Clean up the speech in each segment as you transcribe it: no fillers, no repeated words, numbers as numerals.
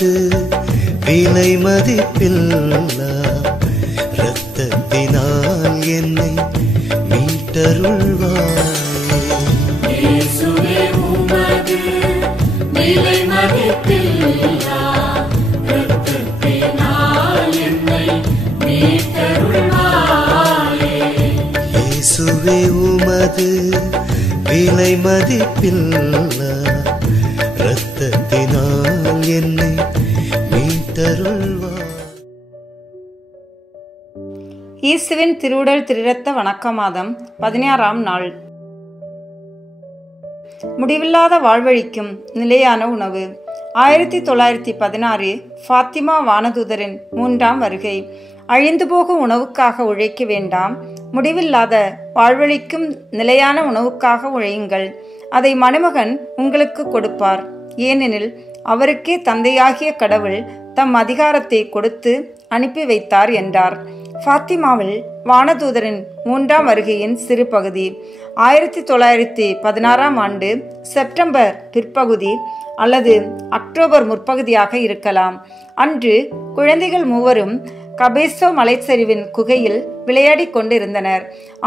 உமது விலை மதிப்பில்லா இரத்தத்தினால் என்னை மீட்டருள்வாய். இயேசுவே உமது விலை மதிப்பில்லா இரத்தத்தினால் என்னை மீட்டருள்வாயே. இயேசுவே உமது விலை மதிப்பில்லா இரத்தத்தினால் என்னை மீட்டருள்வாய். இயேசுவின் திருவுடல் திருரத்த வணக்க மாதம் 16ஆம் நாள். முடிவில்லாத வாழ்வழிக்கும் நிலையான உணவு. 1916 ஃபாத்திமா வானதூதரின் 3ஆம் வருகை. அழிந்து போகும் உணவுக்காக உழைக்க வேண்டாம், முடிவில்லாத வாழ்வழிக்கும் நிலையான உணவுக்காக உழையுங்கள். அதை மணமகன் உங்களுக்கு கொடுப்பார். ஏனெனில் அவருக்கே தந்தையாகிய கடவுள் தம் அதிகாரத்தை கொடுத்து அனுப்பி வைத்தார் என்றார். ஃபாத்திமாவில் வானதூதரின் 3ஆம் வருகையின் சிறு பகுதி. 1916ஆம் ஆண்டு செப்டம்பர் பிற்பகுதி அல்லது அக்டோபர் முற்பகுதியாக இருக்கலாம். அன்று குழந்தைகள் மூவரும் கபேசோ மலைச்சரிவின் குகையில் விளையாடி கொண்டிருந்தனர்.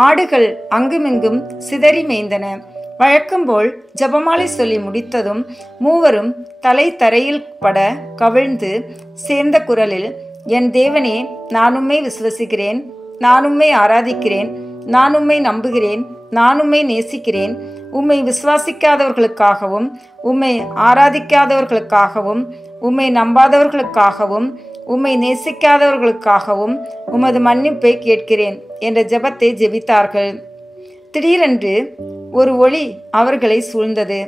ஆடுகள் அங்குமிங்கும் சிதறி மேய்ந்தன. வழக்கம்போல் ஜபமாலை சொல்லி முடித்ததும் மூவரும் தலை தரையில் பட கவிழ்ந்து சேர்ந்த குரலில், என் தேவனே, நான் உம்மை விசுவசிக்கிறேன், நான் உம்மை ஆராதிக்கிறேன், நான் உம்மை நம்புகிறேன், நான் உம்மை நேசிக்கிறேன். உம்மை விசுவாசிக்காதவர்களுக்காகவும் உம்மை ஆராதிக்காதவர்களுக்காகவும் உம்மை நம்பாதவர்களுக்காகவும் உம்மை நேசிக்காதவர்களுக்காகவும் உமது மன்னிப்பை கேட்கிறேன் என்ற ஜெபத்தை ஜெபித்தார்கள். திடீரென்று ஒரு ஒளி அவர்களை சூழ்ந்தது.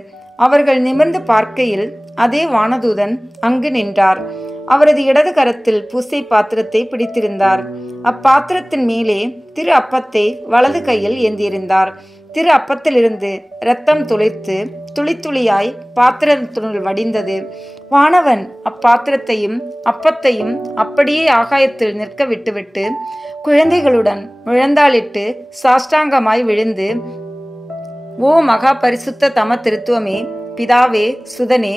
அவர்கள் நிமிர்ந்து பார்க்கையில் அதே வானதூதன் அங்கு நின்றார். அவரது இடது கரத்தில் பூசை பாத்திரத்தை பிடித்திருந்தார். அப்பாத்திரத்தின் மேலே திரு அப்பத்தை வலது கையில் ஏந்தியிருந்தார். திரு அப்பத்திலிருந்து இரத்தம் துளிர்த்து துளி துளியாய் பாத்திரத்தினுள் வடிந்தது. வானவன் அப்பாத்திரத்தையும் அப்பத்தையும் அப்படியே ஆகாயத்தில் நிற்க விட்டுவிட்டு குழந்தைகளுடன் முழந்தாளிட்டு சாஷ்டாங்கமாய் விழுந்து, ஓ மகா பரிசுத்த தம திருத்துவமே, பிதாவே, சுதனே,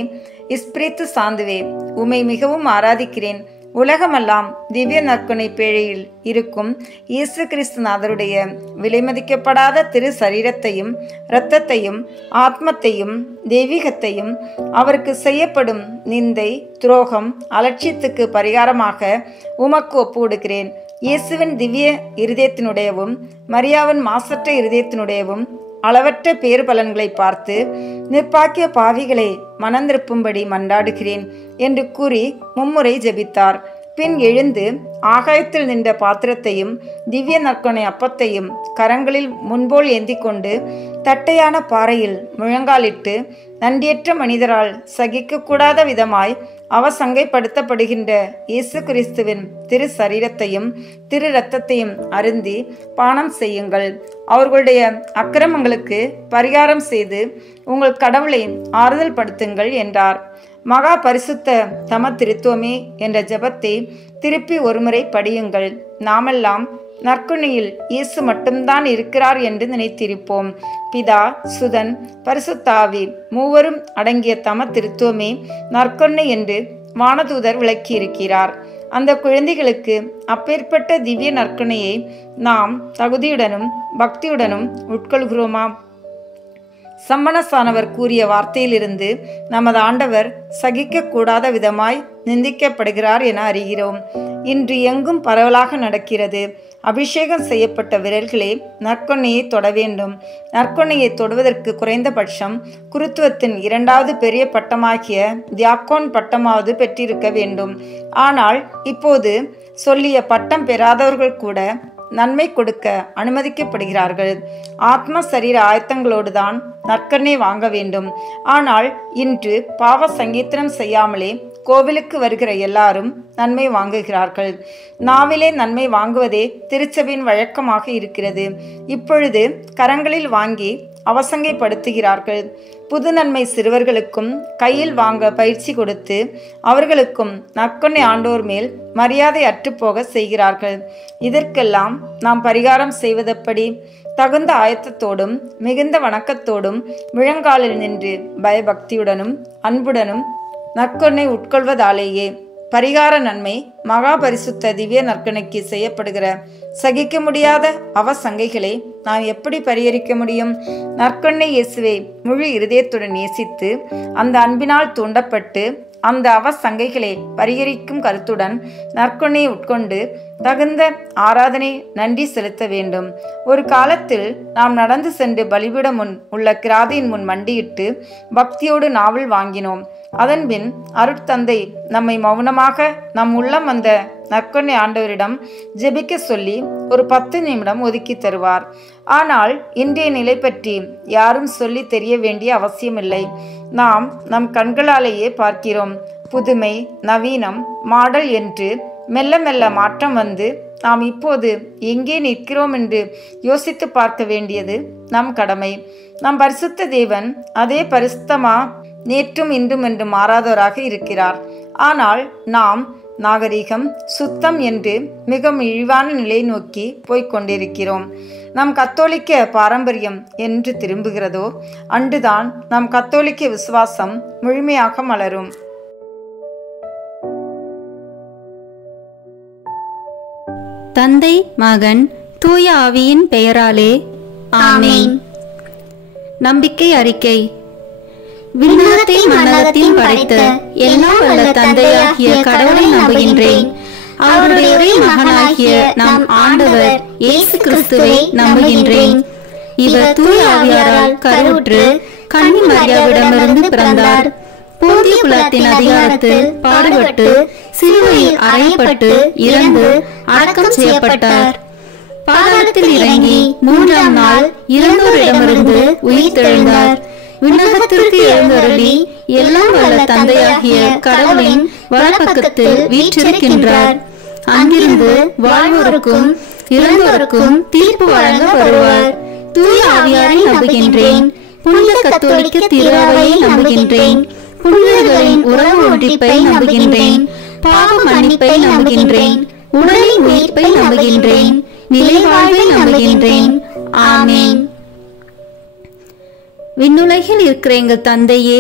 இஸ்பிரித்து சாந்துவே, உம்மை மிகவும் ஆராதிக்கிறேன். உலகமெல்லாம் திவ்ய நற்கொணை பேழையில் இருக்கும் இயேசு கிறிஸ்துநாதருடைய விலைமதிக்கப்படாத திரு சரீரத்தையும் இரத்தத்தையும் ஆத்மத்தையும் தெய்வீகத்தையும் அவருக்கு செய்யப்படும் நிந்தை, துரோகம், அலட்சியத்துக்கு பரிகாரமாக உமக்கு ஒப்புவிடுகிறேன். இயேசுவின் திவ்ய இருதயத்தினுடையவும் மரியாவின் மாசற்ற இருதயத்தினுடையவும் அளவற்ற பேறு பலன்களை பார்த்து நிற்பாக்கிய பாவிகளை மனந்திருப்பும்படி மன்றாடுகிறேன் என்று கூறி மும்முறை ஜெபித்தார். பின் எழுந்து ஆகாயத்தில் நின்ற பாத்திரத்தையும் திவ்ய நற்கொணை அப்பத்தையும் கரங்களில் முன்போல் ஏந்தி கொண்டு தட்டையான பாறையில் முழங்காலிட்டு நன்றியற்ற மனிதரால் சகிக்கக்கூடாத விதமாய் அவசங்கைப்படுத்தப்படுகின்ற இயேசு கிறிஸ்துவின் திரு சரீரத்தையும் திரு இரத்தத்தையும் அருந்தி பானம் செய்யுங்கள். அவர்களுடைய அக்கிரமங்களுக்கு பரிகாரம் செய்து உங்கள் கடவுளை ஆறுதல் படுத்துங்கள் என்றார். மகா பரிசுத்த தம திருத்துவமே என்ற ஜெபத்தை திருப்பி ஒருமுறை படியுங்கள். நாமெல்லாம் நற்கொணையில் இயேசு மட்டும்தான் இருக்கிறார் என்று நினைத்திருப்போம். பிதா, சுதன், பரிசுத்த ஆவி மூவரும் அடங்கிய தம திருத்துவமே நற்கொணை என்று வானதூதர் விளக்கியிருக்கிறார். அந்த குழந்தைகளுக்கு அப்பேற்பட்ட திவ்ய நற்கொணையை நாம் தகுதியுடனும் பக்தியுடனும் உட்கொள்கிறோமா? சம்மனசானவர் கூறிய வார்த்தையிலிருந்து நமது ஆண்டவர் சகிக்கக்கூடாத விதமாய் நிந்திக்கப்படுகிறார் என அறிகிறோம். இன்று எங்கும் பரவலாக நடக்கிறது. அபிஷேகம் செய்யப்பட்ட விரல்களே நற்கொணையை தொட வேண்டும். நற்கொணையை தொடுவதற்கு குறைந்தபட்சம் குருத்துவத்தின் 2வது பெரிய பட்டமாகிய தியாக்கோன் பட்டமாவது பெற்றிருக்க வேண்டும். ஆனால் இப்போது சொல்லிய பட்டம் பெறாதவர்கள் கூட நன்மை கொடுக்க அனுமதிக்கப்படுகிறார்கள். ஆத்ம சரீர ஆயத்தங்களோடு தான் நற்கருணை வாங்க வேண்டும். ஆனால் இன்று பாவ சங்கீர்த்தனம் செய்யாமலே கோவிலுக்கு வருகிற எல்லாரும் நன்மை வாங்குகிறார்கள். நாவிலே நன்மை வாங்குவதே திருச்சபையின் வழக்கமாக இருக்கிறது. இப்பொழுது கரங்களில் வாங்கி அவசங்கைப்படுத்துகிறார்கள். புது நன்மை சிறுவர்களுக்கும் கையில் வாங்க பயிற்சி கொடுத்து அவர்களுக்கும் நற்கொணை ஆண்டோர் மேல் மரியாதை அற்றுப்போக செய்கிறார்கள். இதற்கெல்லாம் நாம் பரிகாரம் செய்வதெப்படி? தகுந்த ஆயத்தத்தோடும் மிகுந்த வணக்கத்தோடும் முழங்காலில் நின்று பயபக்தியுடனும் அன்புடனும் நற்கொன்னை உட்கொள்வதாலேயே. பரிகார நன்மை மகா பரிசுத்த திவ்ய நற்கொனைக்கு செய்யப்படுகிற சகிக்க முடியாத அவசங்கைகளை நாம் எப்படி பரிகரிக்க முடியும்? நற்கொன்னை இயேசுவை முழு இருதயத்துடன் நேசித்து அந்த அன்பினால் தூண்டப்பட்டு அந்த அவசங்கைகளை பரிகரிக்கும் கருத்துடன் நற்கொன்னையை உட்கொண்டு தகுந்த ஆராதனை நன்றி செலுத்த வேண்டும். ஒரு காலத்தில் நாம் நடந்து சென்று பலிபீடம் முன் உள்ள கிராதையின் முன் மண்டியிட்டு பக்தியோடு நாவல் வாங்கினோம். அதன்பின் அருட்தந்தை நம்மை மௌனமாக நம் உள்ளம் வந்த நற்கொன்னை ஆண்டவரிடம் ஜெபிக்க சொல்லி ஒரு 10 நிமிடம் ஒதுக்கி தருவார். ஆனால் இன்றைய நிலை பற்றி யாரும் சொல்லி தெரிய வேண்டிய அவசியமில்லை. நாம் நம் கண்களாலேயே பார்க்கிறோம். புதுமை, நவீனம், மாடல் என்று மெல்ல மெல்ல மாற்றம் வந்து நாம் இப்போது எங்கே நிற்கிறோம் என்று யோசித்து பார்க்க வேண்டியது நம் கடமை. நம் பரிசுத்த தேவன் அதே பரிசுத்தமா நேற்றும் இன்றும் என்று மாறாதவராக இருக்கிறார். ஆனால் நாம் நாகரிகம், சுத்தம் என்று மிகவும் இழிவான நிலை நோக்கி போய்கொண்டிருக்கிறோம். நம் கத்தோலிக்க பாரம்பரியம் என்று திரும்புகிறதோ அன்றுதான் நம் கத்தோலிக்க விசுவாசம் முழுமையாக மலரும். தந்தை, மகன், தூய ஆவியின் பெயராலே ஆமென். நம்பிக்கை அறிக்கை. விண்ணகத்தை மண்ணகத்தையும் படைத்த எல்லாம் வல்ல தந்தையாகிய கடவுளை நம்புகின்றேன். அவருடைய ஒரே மகனாகிய நம் ஆண்டவர் இயேசு கிறிஸ்துவை நம்புகின்றேன். இவர் தூய ஆவியாரால் கருவுற்று கன்னி மரியாவிடமிருந்து பிறந்தார். போதிய குலத்தின் அதிகாரத்தில் பாடுபட்டு சிலுவையில் அறையப்பட்டு இறந்து அடக்கம் செய்யப்பட்டார். பாதாளத்தில் இறங்கி 3ஆம் நாள் இறந்தோரிடமிருந்து உயிர்த்தெழுந்தார். விண்ணகத்திற்கு எழுந்தருளி எல்லாம் வல்ல தந்தையாகிய கடவுளின் வலப்பக்கத்தில் வீற்றிருக்கின்றார். அங்கிருந்து வாழ்வோருக்கும் இறந்தோருக்கும் தீர்ப்பு வழங்க வருவார். தூய ஆவியாரை நம்புகின்றேன். புனித கத்தோலிக்க திருஅவையை நம்புகின்றேன். புனிதர்களின் உறவு ஒன்றிப்பை நம்புகின்றேன். பாவ மன்னிப்பை நம்புகின்றேன். உடலின் உயிர்ப்பை நம்புகின்றேன். நிலை வாழ்வை நம்புகின்றேன். ஆமென். விண்ணுலகில் இருக்கிற எங்கள் தந்தையே,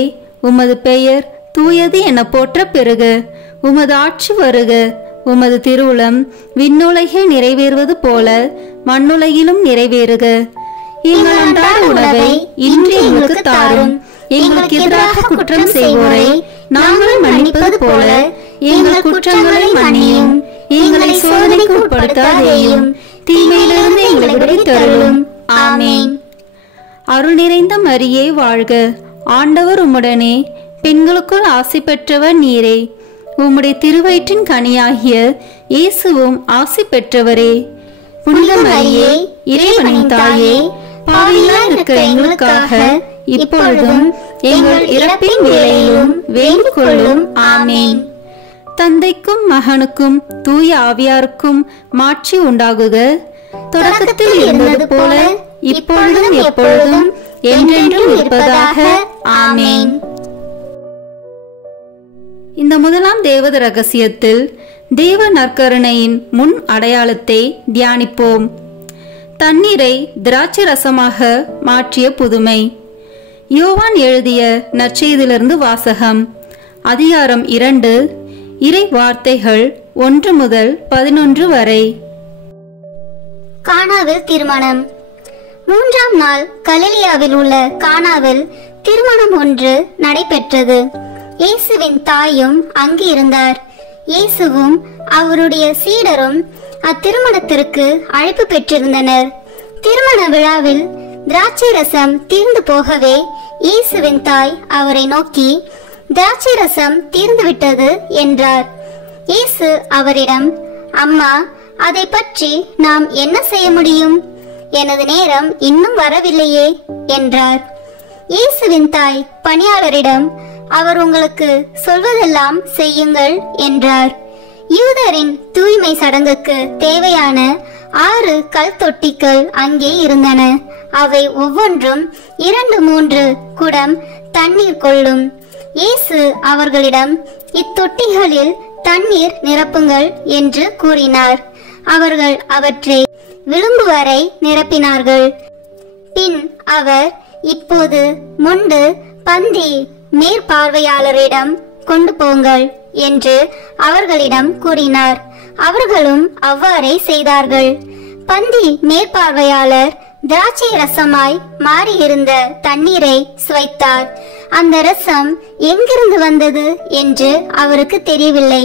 உமது பெயர் தூயது என போற்ற பெறுக. உமது ஆட்சி வருக. உமது திருவுளம் விண்ணுலகில் நிறைவேறுவது போல மண்ணுலகிலும் நிறைவேறுக. எங்கள் அன்றாட உணவை இன்று எங்களுக்கு தாரும். எங்களுக்கு எதிராக குற்றம் செய்வோரை நாங்கள் மன்னிப்பது போல எங்கள் குற்றங்களை மன்னியும். எங்களை சோதனைக்கு உட்படுத்தாதேயும், தீமையிலிருந்து எங்களை விடுவித்தருளும். ஆமென். அருள் நிறைந்த மரியே வாழ்க. ஆண்டவர் உம்முடனே, பெண்களுக்குள் ஆசி பெற்றவர் நீரே. உம்முடைய திருவயிற்றின் கனியாகிய இயேசுவும் ஆசி பெற்றவரே. புனித மரியே, இறைவனின் தாயே, பாவிகளாய் இருக்கிற எங்களுக்காக இப்பொழுதும் எங்கள் இறப்பின் வேளையிலும் வேண்டிக் கொள்ளும். ஆமென். தந்தைக்கும் மகனுக்கும் தூய ஆவியாருக்கும் மாட்சி உண்டாகுக. தொடக்கத்தில் இருந்தது போல இப்பொழுதும் எப்பொழுதும் என்றென்றும் இருப்பதாக. ஆமென். இந்த முதலாம் தேவத ரகசியத்தில் தேவ நற்கருணையின் முன் அடையாளத்தை தியானிப்போம். தண்ணீரை திராட்சை ரசமாக மாற்றிய புதுமை. யோவான் எழுதிய நற்செய்தியிலிருந்து வாசகம். அதிகாரம் 2, இறை வார்த்தைகள் 1 முதல் 11 வரை. கானாவில் திருமணம். 3ஆம் நாள் கலிலியாவில் உள்ள கானாவில் திருமணம் ஒன்று நடைபெற்றது. இயேசுவின் தாயும் அங்கு இருந்தார். இயேசுவும் அவருடைய சீடரும் அத்திருமணத்திற்கு அழைப்பு பெற்றிருந்தனர். திருமண விழாவில் திராட்சை ரசம் தீர்ந்து போகவே இயேசுவின் தாய் அவரை நோக்கி, திராட்சை ரசம் தீர்ந்துவிட்டது என்றார். இயேசு அவரிடம், அம்மா, அதை பற்றி நாம் என்ன செய்ய முடியும்? எனது நேரம் இன்னும் வரவில்லையே என்றார். இயேசுவின் தாய் பணியாளரிடம், அவர் உங்களுக்கு சொல்வதெல்லாம் செய்யுங்கள் என்றார். யூதரின் தூய்மை சடங்குக்கு தேவையான 6 கல் தொட்டிகள் அங்கே இருந்தன. அவை ஒவ்வொன்றும் 2-3 குடம் தண்ணீர் கொள்ளும். இயேசு அவர்களிடம், இத்தொட்டிகளில் தண்ணீர் நிரப்புங்கள் என்று கூறினார். அவர்கள் அவற்றை விளிம்பு வரை நிரப்பினார்கள். பின் அவர், இப்போது மொண்டு பந்தி மேற்பார்வையாளரிடம் கொண்டு போங்கள் என்று அவர்களிடம் கூறினார். அவர்களும் அவ்வாறே செய்தார்கள். பந்தி மேற்பார்வையாளர் திராட்சை ரசமாய் மாறியிருந்த தண்ணீரை சுவைத்தார். அந்த ரசம் எங்கிருந்து வந்தது என்று அவருக்கு தெரியவில்லை.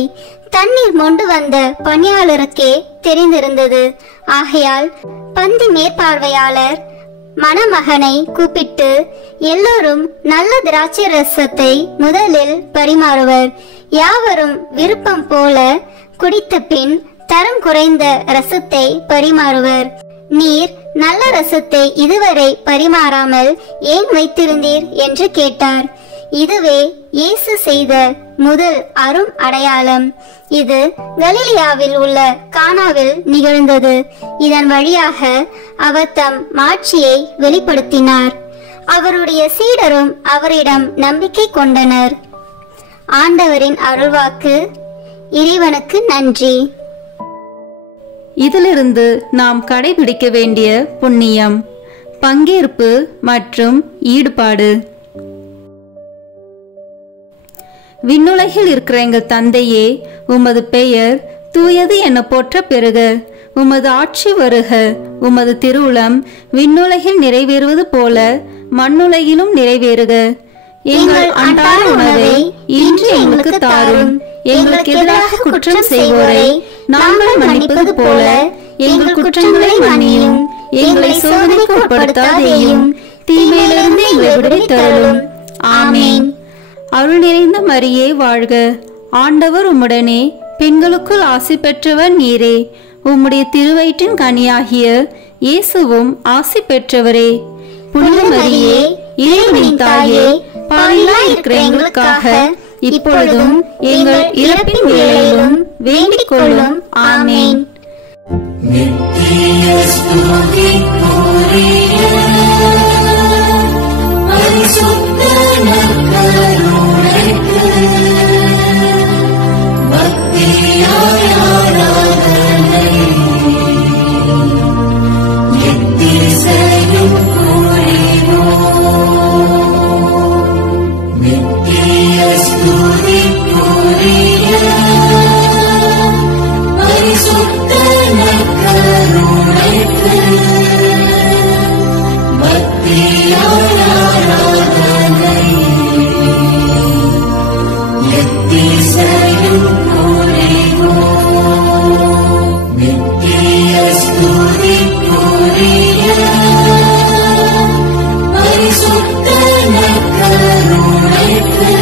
தண்ணீர் மொண்டு வந்த பணியாளருக்கே தெரிந்திருந்தது. ஆகையால் பந்தி மேற்பார்வையாளர் மணமகனை கூப்பிட்டு, எல்லோரும் நல்ல திராட்சை ரசத்தை முதலில் பரிமாறுவர். யாவரும் விருப்பம் போல குடித்த பின் தரம் குறைந்த ரசத்தை பரிமாறுவர். நீர் நல்ல ரசத்தை இதுவரை பரிமாறாமல் ஏன் வைத்திருந்தீர் என்று கேட்டார். இதுவே இயேசு செய்த முதல் அரும் அடையாளம். இது கலிலியாவில் உள்ள கானாவில் நிகழ்ந்தது. இதன் வழியாக அவர் தம் மாட்சியை வெளிப்படுத்தினார். அவருடைய சீடரும் அவரிடம் நம்பிக்கை கொண்டனர். ஆண்டவரின் அருள்வாக்கு. இறைவனுக்கு நன்றி. இதிலிருந்து நாம் கடைபிடிக்க வேண்டிய புண்ணியம், பங்கேற்பு மற்றும் ஈடுபாடு. விண்ணுலகில் இருக்கிற எங்கள் தந்தையே, உமது பெயர் தூயது என போற்ற பெறுக. உமது ஆட்சி வருக. உமது திருவுளம் விண்ணுலகில் நிறைவேறுவது போல மண்ணுலகிலும் நிறைவேறுக. எங்கள் அன்றாட உணவை இன்று எங்களுக்கு தாரும். எங்களுக்கு எதிராக குற்றம் செய்வோரை நாங்கள் மன்னிப்பது போல எங்கள் குற்றங்களை மன்னியும். எங்களை சோதனைக்கு உட்படுத்தாதேயும், தீமையிலிருந்து எங்களை விடுவித்தருளும். ஆமேன். அருள் நிறைந்த மரியே வாழ்க. ஆண்டவர் உம்முடனே, பெண்களுக்குள் ஆசி பெற்றவர் நீரே. உம்முடைய திருவயிற்றின் கனியாகிய இயேசுவும் ஆசி பெற்றவரே. புனித மரியே, இறைவனின் தாயே, பாவிகளாய் இருக்கிற எங்களுக்காக இப்பொழுதும் எங்கள் இறப்பின் வேளையிலும் வேண்டிக் கொள்ளும். ஆமேன். நித்திய ஸ்துதிக்குரிய பரிசுத்த நற்கருணைக்கு பக்தியாய் ஆராதனை எத்திசையும் புரிவோம். நித்திய ஸ்துதிக்குரிய பரிசுத்த நற்கருணைக்கு பக்தியாய் ஆராதனை எத்திசையும் புரிவோம். நித்திய ஸ்துதிக்குரிய பரிசுத்த நற்கருணைக்கு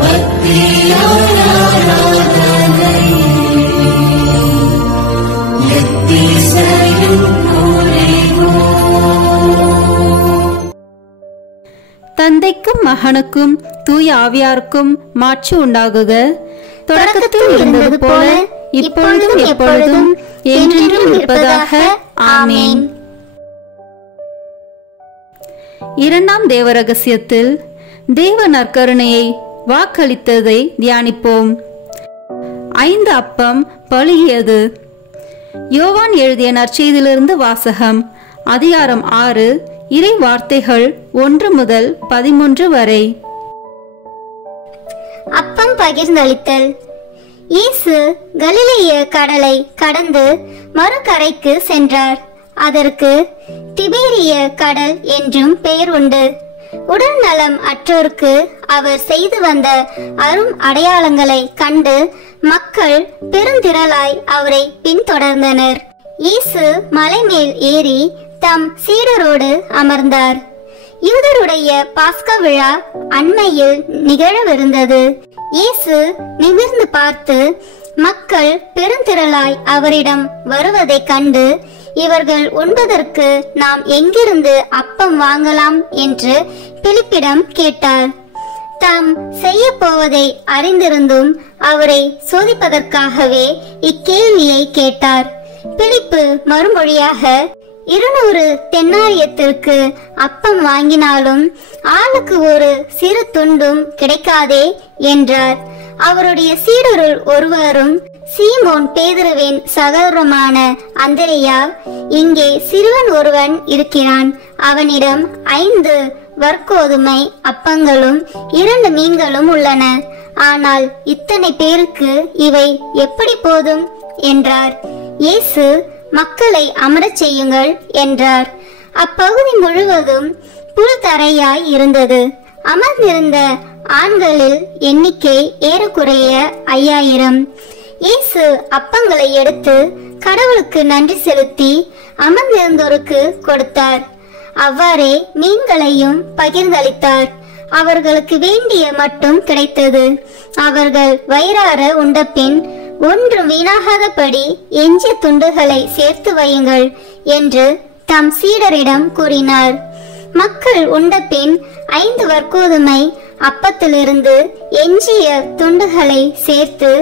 பக்தியாய் ஆராதனை எத்திசையும் புரிவோம். தந்தைக்கும் மகனுக்கும் தூய ஆவியாருக்கும் மாட்சி உண்டாகுக. தொடக்கத்தில் இருந்தது போல இப்பொழுதும் எப்பொழுதும் என்றென்றும் இருப்பதாக. ஆமேன். இரண்டாம் தேவ ரகசியத்தில் தேவ நற்கருணையை வாக்களித்ததை தியானிப்போம். 5 அப்பம் பழுகியது. யோவான் எழுதிய நற்செய்தியிலிருந்து வாசகம். அதிகாரம் 6, இறை வார்த்தைகள் 1 முதல் 13 வரை. அப்பம் பகிர்ந்தளித்தல். இயேசு கலிலேய கடலை கடந்து மறுகரைக்கு சென்றார். அதற்கு திபேரிய கடல் என்றும் பெயர் உண்டு. உடல் நலம் அற்றோருக்கு அவர் செய்து வந்த அரும் அடையாளங்களை கண்டு மக்கள் பெருந்திரளாய் அவரை பின்தொடர்ந்தனர். இயேசு மலை மேல் ஏறி தம் சீடரோடு அமர்ந்தார். யூதருடைய பாஸ்கா விழா அண்மையில் நிகழவிருந்தது. இயேசு நிமிர்ந்து பார்த்து மக்கள் பெருந்திரளாய் அவரிடம் வருவதைக் கண்டு, இவர்கள் உண்பதற்கு நாம் எங்கிருந்து அப்பம் வாங்கலாம் என்று பிலிப்பிடம் கேட்டார். தாம் செய்ய போவதை அறிந்திருந்தும் அவரை சோதிப்பதற்காகவே இக்கேள்வியை கேட்டார். பிலிப்பு மறுமொழியாக, 200 தென்னாரியத்திற்கு அப்பம் வாங்கினாலும் ஆளுக்கு ஒரு சிறு துண்டும் கிடைக்காதே என்றார். அவருடைய சீடருள் ஒருவரும் சீமோன் பேதுருவின் சகோதரமான அந்திரேயா, இங்கே சிறுவன் ஒருவன் இருக்கிறான், அவனிடம் 5 வற்கோதுமை அப்பங்களும் 2 மீன்களும் உள்ளன. ஆனால் இத்தனை பேருக்கு இவை எப்படி போதும் என்றார். இயேசு மக்களை அமரச் செய்யுங்கள் என்றார். அப்பகுதி முழுவதும் புல் தரையாய் இருந்தது. அமர்ந்திருந்த ஆண்களில் எண்ணிக்கை ஏறக்குறைய 5000. இயேசு அப்பங்களை எடுத்து கடவுளுக்கு நன்றி செலுத்தி அமர்ந்திருந்தோருக்கு கொடுத்தார். அவ்வாறே மீன்களையும் பகிர்ந்தளித்தார். அவர்களுக்கு வேண்டிய மட்டும் கிடைத்தது. அவர்கள் வயிறார உண்டபின் ஒன்றும் வீணாகாதபடி எஞ்சிய துண்டுகளை சேர்த்து வையுங்கள் என்று தம் சீடரிடம் கூறினார். மக்கள் உண்டபின் 5 வற்கோதுமை அப்பத்திலிருந்து எஞ்சிய துண்டுகளை சேர்த்து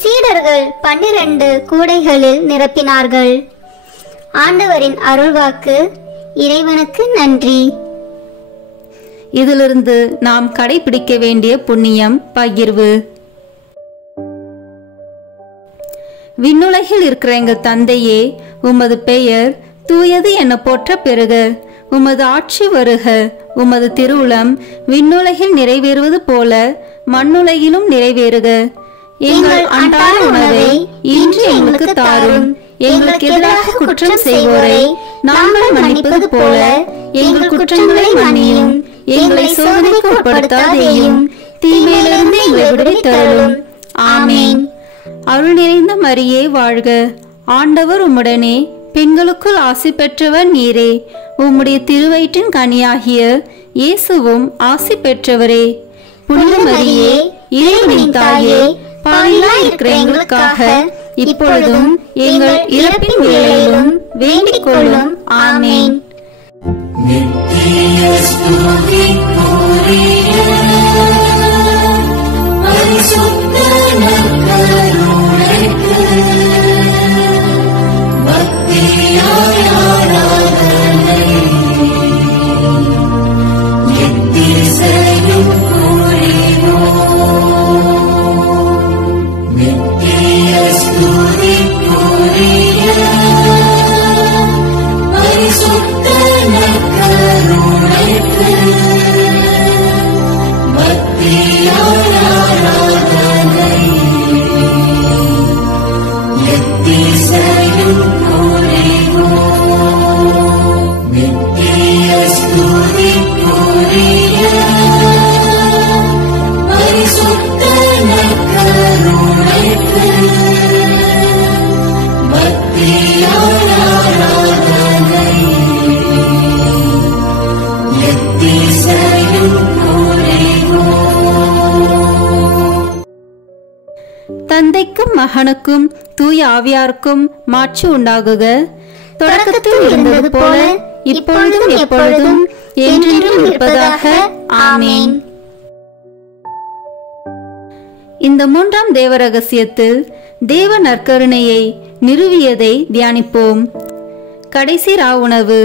சீடர்கள் 12 கூடைகளில் நிரப்பினார்கள். ஆண்டவரின் அருள்வாக்கு. இறைவனுக்கு நன்றி. இதிலிருந்து நாம் கடைபிடிக்க வேண்டிய புண்ணியம் பகிர்வு. விண்ணுலகில் இருக்கிற எங்கள் தந்தையே, உமது பெயர் தூயது என போற்ற பெறுக. உமது ஆட்சி வருக. உமது திருவுளம் விண்ணுலகில் நிறைவேறுவது போல மண்ணுலகிலும் நிறைவேறுக. எங்கள் அன்றாட உணவை இன்று எங்களுக்கு தாரும். எங்களுக்கு எதிராக குற்றம் செய்வோரை நாங்கள் மன்னிப்பது போல எங்கள் குற்றங்களை மன்னியும். எங்களை சோதனைக்கு உட்படுத்தாதேயும், தீமையிலிருந்து எங்களை விடுவித்தருளும். ஆமேன். அருள் நிறைந்த மரியே வாழ்க. ஆண்டவர் உம்முடனே, பெண்களுக்குள் ஆசி பெற்றவர் நீரே. உம்முடைய திருவயிற்றின் கனியாகிய இயேசுவும் ஆசி பெற்றவரே. புனித மரியே, இறைவனின் தாயே, பாவிகளாய் இருக்கிற எங்களுக்காக இப்பொழுதும் எங்கள் இறப்பின் வேளையிலும் வேண்டிக் கொள்ளும். ஆமேன். நித்திய ஸ்துதிக்குரிய பரிசுத்த நற்கருணைக்கு பக்தியாய் ஆராதனை எத்திசையும் புரிவோம். நித்திய ஸ்துதிக்குரிய பரிசுத்த நற்கருணைக்கு பக்தியாய் ஆராதனை எத்திசையும் புரிவோம். நித்திய ஸ்துதிக்குரிய பரிசுத்த நற்கருணைக்கு பக்தியாய் ஆராதனை எத்திசையும் புரிவோம். தந்தைக்கும் மகனுக்கும் தூய ஆவியாருக்கும் மாட்சி உண்டாகுக. தொடக்கத்தில் இருந்தது போல இப்பொழுதும் எப்பொழுதும் என்றென்றும் இருப்பதாக. ஆமேன். இந்த 3ஆம் தேவ ரகசியத்தில் தேவ நற்கருணையை நிறுவியதை தியானிப்போம். கடைசி உணவு.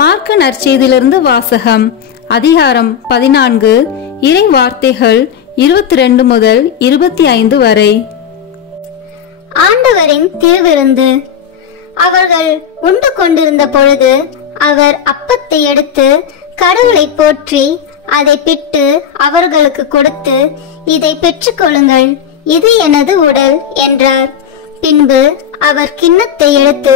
மார்க்கு நற்செய்தியிலிருந்து வாசகம். அதிகாரம் 14, இறை வார்த்தைகள் 22 முதல் 25 வரை. ஆண்டவரின் திருவிருந்து. அவர்கள் உண்டு கொண்டிருந்த பொழுது அவர் அப்பத்தை எடுத்து கடவுளை போற்றி அதை பிட்டு அவர்களுக்கு கொடுத்து, இதை பெற்றுக்கொள்ளுங்கள், இது எனது உடல் என்றார். பின்பு அவர் கிண்ணத்தை எடுத்து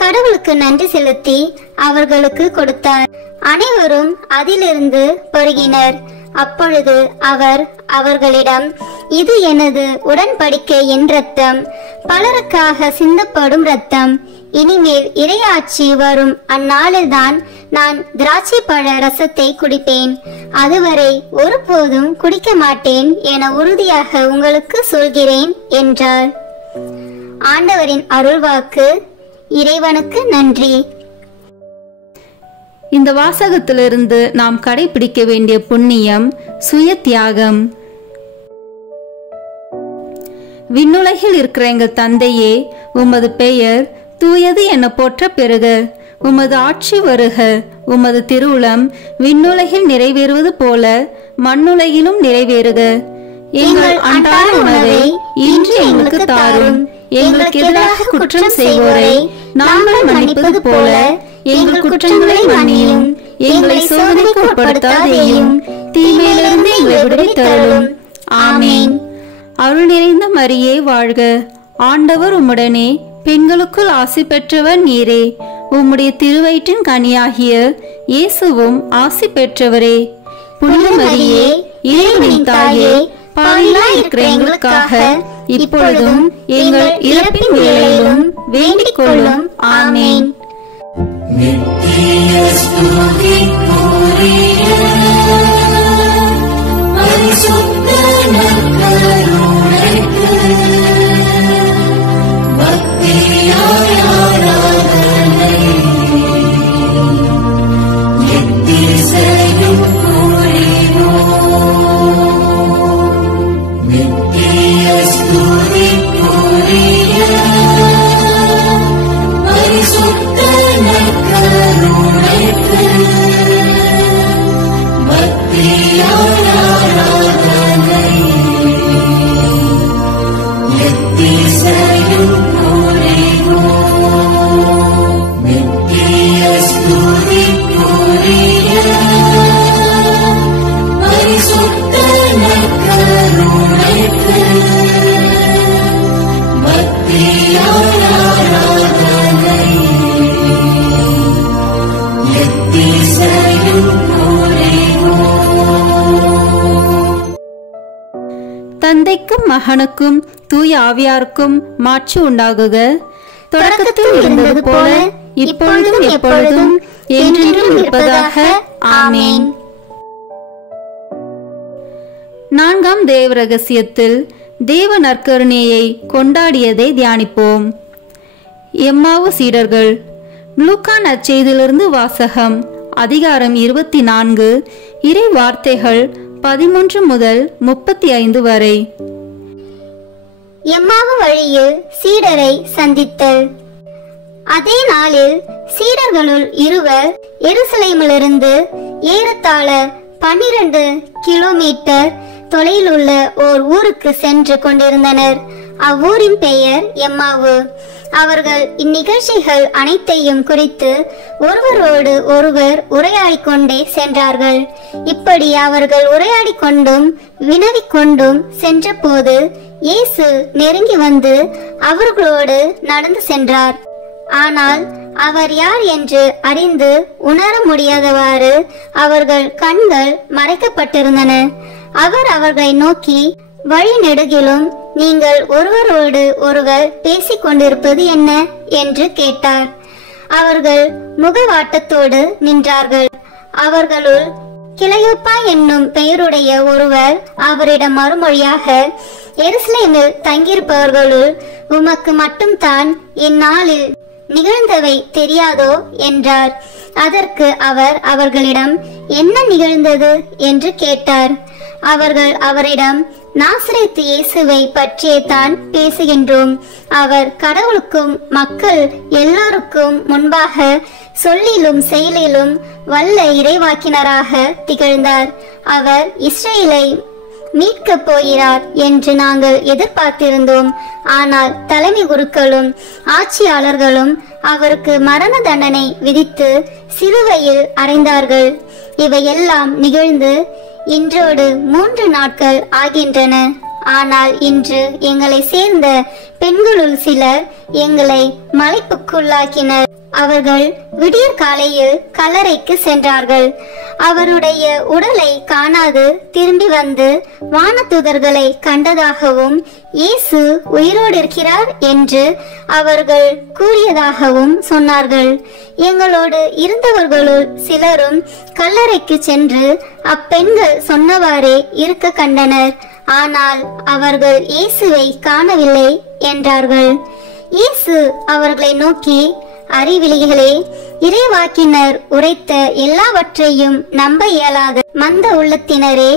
கடவுளுக்கு நன்றி செலுத்தி அவர்களுக்கு கொடுத்தார். அனைவரும் அதிலிருந்து பருகினர். அப்பொழுது அவர் அவர்களிடம், இது எனது உடன்படிக்கையின் இரத்தம், பலருக்காக சிந்தப்படும் இரத்தம். இனிமேல் இறையாட்சி வரும் அந்நாளில்தான் நான் திராட்சை பழ ரசத்தை குடிப்பேன். அதுவரை ஒருபோதும் குடிக்க மாட்டேன் என உறுதியாக உங்களுக்கு சொல்கிறேன் என்றார். ஆண்டவரின் அருள்வாக்கு. இறைவனுக்கு நன்றி. இந்த வாசகத்திலிருந்து நாம் கடைபிடிக்க வேண்டிய புண்ணியம் சுய தியாகம். விண்ணுலகில் இருக்கிற எங்கள் தந்தையே, உமது பெயர் தூயது என போற்ற பெறுக. உமது ஆட்சி வருக. உமது திருவுளம் விண்ணுலகில் நிறைவேறுவது போல மண்ணுலகிலும் நிறைவேறுக. எங்கள் அன்றாட உணவை இன்று எங்களுக்கு தாரும். எங்களுக்கு எதிராக குற்றம் செய்வோரை நாங்கள் மன்னிப்பது போல எங்கள் குற்றங்களை மன்னியும். எங்களை சோதனைக்கு உட்படுத்தாதேயும், தீமையிலிருந்து எங்களை விடுவித்தருளும். ஆமேன். அருள் நிறைந்த மரியே வாழ்க, ஆண்டவர் உம்முடனே, பெண்களுக்குள் ஆசி பெற்றவர் நீரே. உம்முடைய திருவயிற்றின் கனியாகிய இயேசுவும் ஆசி பெற்றவரே. புனித மரியே, இறைவனின் தாயே, பாவிகளாய் இருக்கிற எங்களுக்காக இப்பொழுதும் எங்கள் இறப்பின் வேளையிலும் வேண்டிக் கொள்ளும். ஆமேன். நித்திய ஸ்துதிக்குரிய பரிசுத்த நற்கருணைக்கு பக்தியாய் ஆராதனை எத்திசையும் புரிவோம். நித்திய ஸ்துதிக்குரிய பரிசுத்த நற்கருணைக்கு பக்தியாய் ஆராதனை எத்திசையும் புரிவோம். நித்திய ஸ்துதிக்குரிய பரிசுத்த நற்கருணைக்கு பக்தியாய் ஆராதனை எத்திசையும் புரிவோம். தந்தைக்கும் மகனுக்கும் தூய ஆவியாருக்கும் மாட்சி உண்டாகுக. தொடக்கத்தில் இருந்தது போல இப்பொழுதும் எப்பொழுதும் என்றென்றும் இருப்பதாக. ஆமேன். நான்காம் தேவ ரகசியத்தில் தேவ நற்கருணையை கொண்டாடியதை தியானிப்போம். எம்மாவு சீடர்கள். லூக்கா நற்செய்தியிலிருந்து வாசகம். அதிகாரம் 24, இறை வார்த்தைகள் 13 முதல் 35 வரை. எம்மாவு வழியில் சீடரை சந்தித்தல். அதே நாளில் சீடர்களுள் இருவர் எருசலேமிலிருந்து ஏறத்தாழ 12 கிலோமீட்டர் தொலையிலுள்ள ஓர் ஊருக்கு சென்று கொண்டிருந்தனர். அவ்வூரின் பெயர் எம்மாவு. அவர்கள் இந்நிகழ்ச்சிகள் அனைத்தையும் குறித்து ஒருவரோடு ஒருவர் உரையாடிக் கொண்டே சென்றார்கள். இப்படி அவர்கள் உரையாடிக் கொண்டும் வினவிக் கொண்டும் சென்றபோது இயேசு நெருங்கி வந்து அவர்களோடு நடந்து சென்றார். ஆனால் அவர் யார் என்று அறிந்து உணர முடியாதவாறு அவர்கள் கண்கள் மறைக்கப்பட்டிருந்தன. அவர் அவர்களை நோக்கி, வழி நெடுகிலும் நீங்கள் ஒருவரோடு ஒருவர் பேசிக் கொண்டிருப்பது என்ன என்று கேட்டார். அவர்கள் முகவாட்டத்தோடு நின்றார்கள். அவர்களுள் கிளையோப்பா என்னும் பெயருடைய ஒருவர் அவரிடம் மறுமொழியாக, எருசலேமில் தங்கியிருப்பவர்களுள் உமக்கு மட்டும்தான் இந்நாளில் நிகழ்ந்தவை தெரியாதோ என்றார். அதற்கு அவர் அவர்களிடம், என்ன நிகழ்ந்தது என்று கேட்டார். அவர்கள் அவரிடம், நாசரேத்து இயேசுவை பற்றியே தான் பேசுகின்றோம். அவர் கடவுளுக்கும் மக்கள் எல்லோருக்கும் முன்பாக சொல்லிலும் செயலிலும் வல்ல இறைவாக்கினராக திகழ்ந்தார். அவர் இஸ்ரேலை மீட்கப் போகிறார் என்று நாங்கள் எதிர்பார்த்திருந்தோம். ஆனால் தலைமை குருக்களும் ஆட்சியாளர்களும் அவருக்கு மரண தண்டனை விதித்து சிலுவையில் அறைந்தார்கள். இவையெல்லாம் நிகழ்ந்து இன்றோடு 3 நாட்கள் ஆகின்றன. ஆனால் இன்று எங்களை சேர்ந்த பெண்களுள் சிலர் எங்களை மலைப்புக்குள்ளாக்கினர். அவர்கள் விடியற் காலையில் கல்லறைக்கு சென்றார்கள். அவருடைய உடலை காணாது திரும்பி வந்து வானதூதர்களை கண்டதாகவும் இயேசு உயிரோடு இருக்கிறார் என்று அவர்கள் கூறியதாகவும் சொன்னார்கள். எங்களோடு இருந்தவர்களுள் சிலரும் கல்லறைக்கு சென்று அப்பெண்கள் சொன்னவாறே இருக்க கண்டனர். ஆனால் அவர்கள் இயேசுவை காணவில்லை என்றார்கள். இயேசு அவர்களை நோக்கி, அறிவிலிகளே, இறைவாக்கினர் உரைத்த எல்லாவற்றையும் நம்ப இயலாத மந்த உள்ளத்தினரே,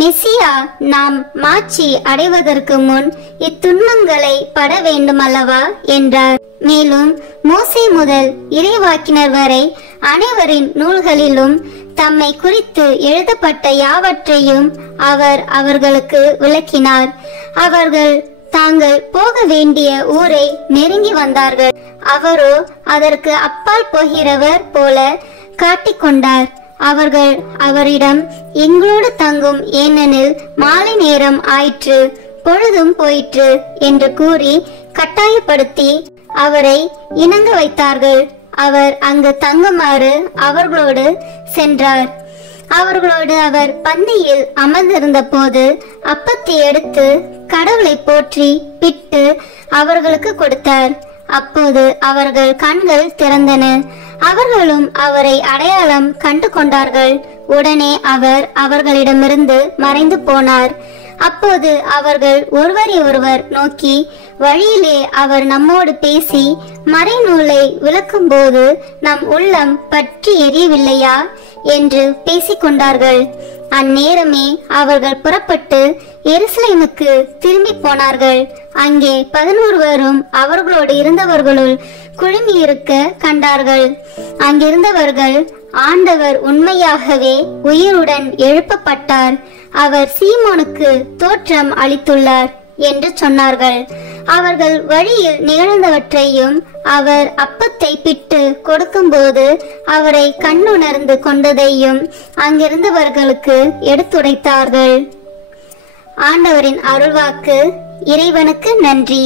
மெசியா நாம் மாட்சி அடைவதற்கு முன் இத்துன்பங்களை பட வேண்டும் அல்லவா என்றார். மேலும் மோசே முதல் இறைவாக்கினர் வரை அனைவரின் நூல்களிலும் தம்மை குறித்து எழுதப்பட்ட யாவற்றையும் அவர் அவர்களுக்கு விளக்கினார். அவர்கள் தாங்கள் போக வேண்டிய ஊரை நெருங்கி வந்தார்கள். அவரோ அதற்கு அப்பால் போகிறவர் போல காட்டிக்கொண்டார். அவர்கள் அவரிடம், எங்களோடு தங்கும், ஏனெனில் மாலை நேரம் ஆயிற்று, பொழுதும் போயிற்று என்று கூறி கட்டாயப்படுத்தி அவரை இணங்க வைத்தார்கள். அவர் அங்கு தங்குமாறு அவர்களோடு சென்றார். அவர்களோடு அவர் பந்தியில் அமர்ந்திருந்த போது அப்பத்தை எடுத்து கடவுளை போற்றி பிட்டு அவர்களுக்கு கொடுத்தார். அப்போது அவர்கள் கண்கள் திறந்தன. அவர்களும் அவரை அடையாளம் கண்டு கொண்டார்கள். உடனே அவர் அவர்களிடமிருந்து மறைந்து போனார். அப்போது அவர்கள் ஒருவரை ஒருவர் நோக்கி, வழியிலே அவர் நம்மோடு பேசி மறைநூலை விளக்கும் போது நம் உள்ளம் பற்றி எரியவில்லையா என்று பேசிக்கொண்டார்கள். அந்நேரமே அவர்கள் புறப்பட்டு எருசலேமுக்கு திரும்பி போனார்கள். அங்கே 11 அவர்களோடு இருந்தவர்களுள் குழுமி இருக்க கண்டார்கள். அங்கிருந்தவர்கள், ஆண்டவர் உண்மையாகவே உயிருடன் எழுப்பப்பட்டார், அவர் சீமோனுக்கு தோற்றம் அளித்துள்ளார் என்று சொன்னார்கள். அவர்கள் வழியில் நிகழ்ந்தவற்றையும் அவர் அப்பத்தை பிட்டு கொடுக்கும்போது அவரை கண்ணுணர்ந்து கொண்டதையும் அங்கிருந்தவர்களுக்கு எடுத்துரைத்தார்கள். ஆண்டவரின் அருள்வாக்கு. இறைவனுக்கு நன்றி.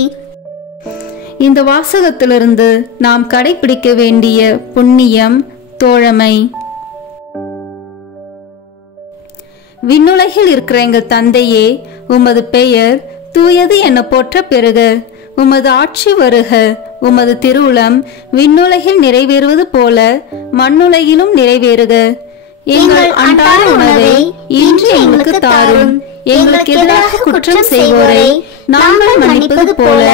இந்த வாசகத்திலிருந்து நாம் கடைபிடிக்க வேண்டிய புண்ணியம் தோழமை. விண்ணுலகில் இருக்கிற எங்கள் தந்தையே, உமது பெயர் தூயது என போற்ற பெறுக. உமது ஆட்சி வருக. உமது திருவுளம் விண்ணுலகில் நிறைவேறுவது போல மண்ணுலகிலும் நிறைவேறுக. எங்கள் அன்றாட உணவை இன்று எங்களுக்கு தாரும். எங்களுக்கு எதிராக குற்றம் செய்வோரை நாங்கள் மன்னிப்பது போல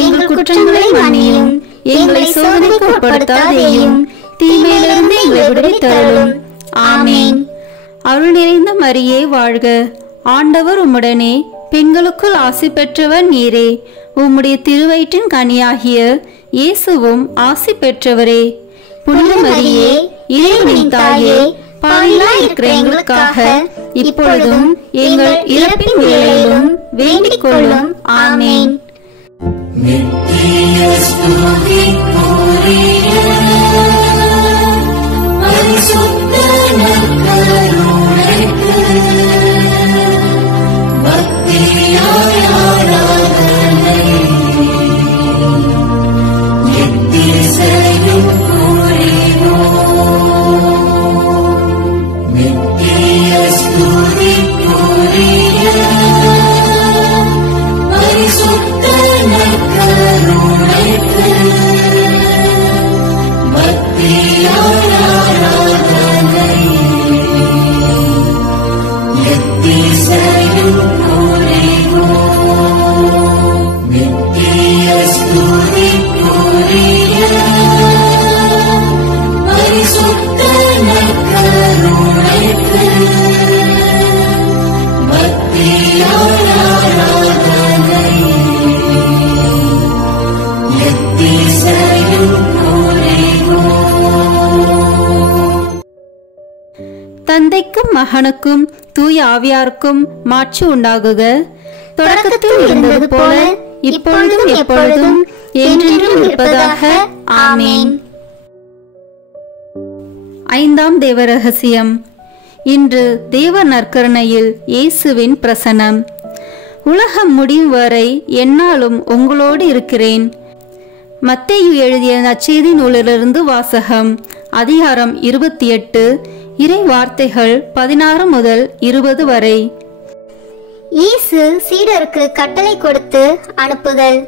எங்கள் குற்றங்களை மன்னியும். எங்களை சோதனைக்கு உட்படுத்தாதேயும், தீமையிலிருந்து எங்களை விடுவித்தருளும். ஆமேன். அருள் நிறைந்த மரியே வாழ்க. ஆண்டவர் உம்முடனே, பெண்களுக்குள் ஆசி பெற்றவர் நீரே. உம்முடைய திருவயிற்றின் கனியாகிய இயேசுவும் ஆசி பெற்றவரே. புனித மரியே, இறைவனின் தாயே, பாவிகளாய் இருக்கிற எங்களுக்காக இப்பொழுதும் எங்கள் இறப்பின் வேளையிலும் வேண்டிக் கொள்ளும். ஆமேன். நித்திய ஸ்துதிக்குரிய பரிசுத்த நற்கருணைக்கு பக்தியாய் ஆராதனை எத்திசையும் புரிவோம். நித்திய ஸ்துதிக்குரிய பரிசுத்த நற்கருணைக்கு பக்தியாய் ஆராதனை எத்திசையும் புரிவோம். நித்திய ஸ்துதிக்குரிய பரிசுத்த நற்கருணைக்கு பக்தியாய் ஆராதனை எத்திசையும் புரிவோம். தந்தைக்கும் மகனுக்கும் தூய ஆவியாருக்கும் மாட்சி உண்டாகுக. தொடக்கத்தில் இருந்தது போல இப்பொழுதும் எப்பொழுதும் என்றென்றும் இருப்பதாக. ஆமேன். 5ஆம் தேவ ரகசியம். இன்று தேவ நற்கருணையில் இயேசுவின் பிரசனம். உலகம் முடியும் வரை எந்நாளும் உங்களோடு இருக்கிறேன். மத்தேயு எழுதிய நற்செய்தி நூலிலிருந்து வாசகம். அதிகாரம் 28, இறை வார்த்தைகள் 16 முதல் 20 வரை. இயேசு சீடருக்கு கட்டளை கொடுத்து அனுப்புதல்.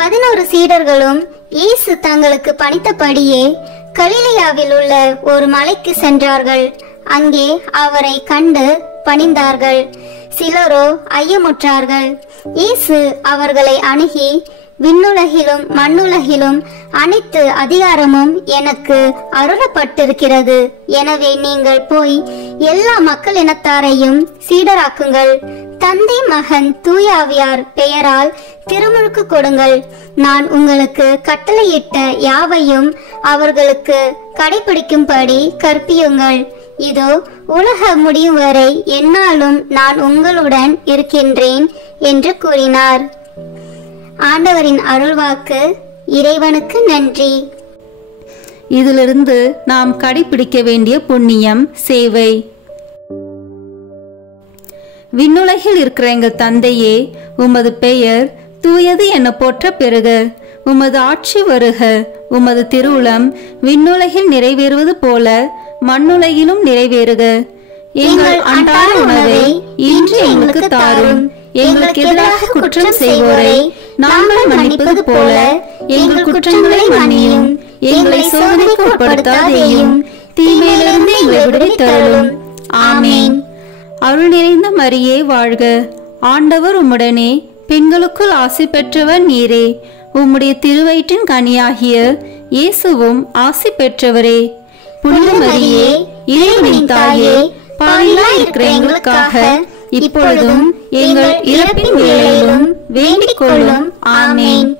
11 சீடர்களும் இயேசு தங்களுக்கு பணித்தபடியே கலிலேயாவில் உள்ள ஒரு மலைக்கு சென்றார்கள். அங்கே அவரை கண்டு பணிந்தார்கள். சிலரோ ஐயமுற்றார்கள். இயேசு அவர்களை அணுகி, விண்ணுலகிலும் மண்ணுலகிலும் அனைத்து அதிகாரமும் எனக்கு அருளப்பட்டிருக்கிறது. எனவே நீங்கள் போய் எல்லா மக்கள் இனத்தாரையும் சீடராக்குங்கள். தந்தை, மகன், தூய ஆவியார் பெயரால் திருமுழுக்கு கொடுங்கள். நான் உங்களுக்கு கட்டளையிட்ட யாவையும் அவர்களுக்கு கடைபிடிக்கும்படி கற்பியுங்கள். இதோ, உலக முடியும் வரை எந்நாளும் நான் உங்களுடன் இருக்கின்றேன் என்று கூறினார். ஆண்டவரின் அருள்வாக்கு. இறைவனுக்கு நன்றி. இதிலிருந்து நாம் கடைபிடிக்க வேண்டிய புண்ணியம் சேவை. விண்ணுலகில் இருக்கிற எங்கள் தந்தையே, உமது பெயர் தூயது என போற்ற பெறுக. உமது ஆட்சி வருக. உமது திருவுளம் விண்ணுலகில் நிறைவேறுவது போல மண்ணுலகிலும் நிறைவேறுக. எங்கள் அன்றாட உணவை இன்று எங்களுக்கு தாரும். எங்களுக்கு எதிராக குற்றம் செய்வோரை நாங்கள் மன்னிப்பது போல எங்கள் குற்றங்களை மன்னியும். எங்களை சோதனைக்கு உட்படுத்தாதேயும், தீமையிலிருந்து எங்களை விடுவித்தருளும். ஆமேன். அருள் நிறைந்த மரியே வாழ்க. ஆண்டவர் உம்முடனே, பெண்களுக்குள் ஆசி பெற்றவர் நீரே. உம்முடைய திருவயிற்றின் கனியாகிய இயேசுவும் ஆசி பெற்றவரே. புனித மரியே, இறைவனின் தாயே, பாவிகளாய் இருக்கிற எங்களுக்காக இப்பொழுதும் எங்கள் இறப்பின் வேளையிலும் வேண்டிக் கொள்ளும். ஆமேன்.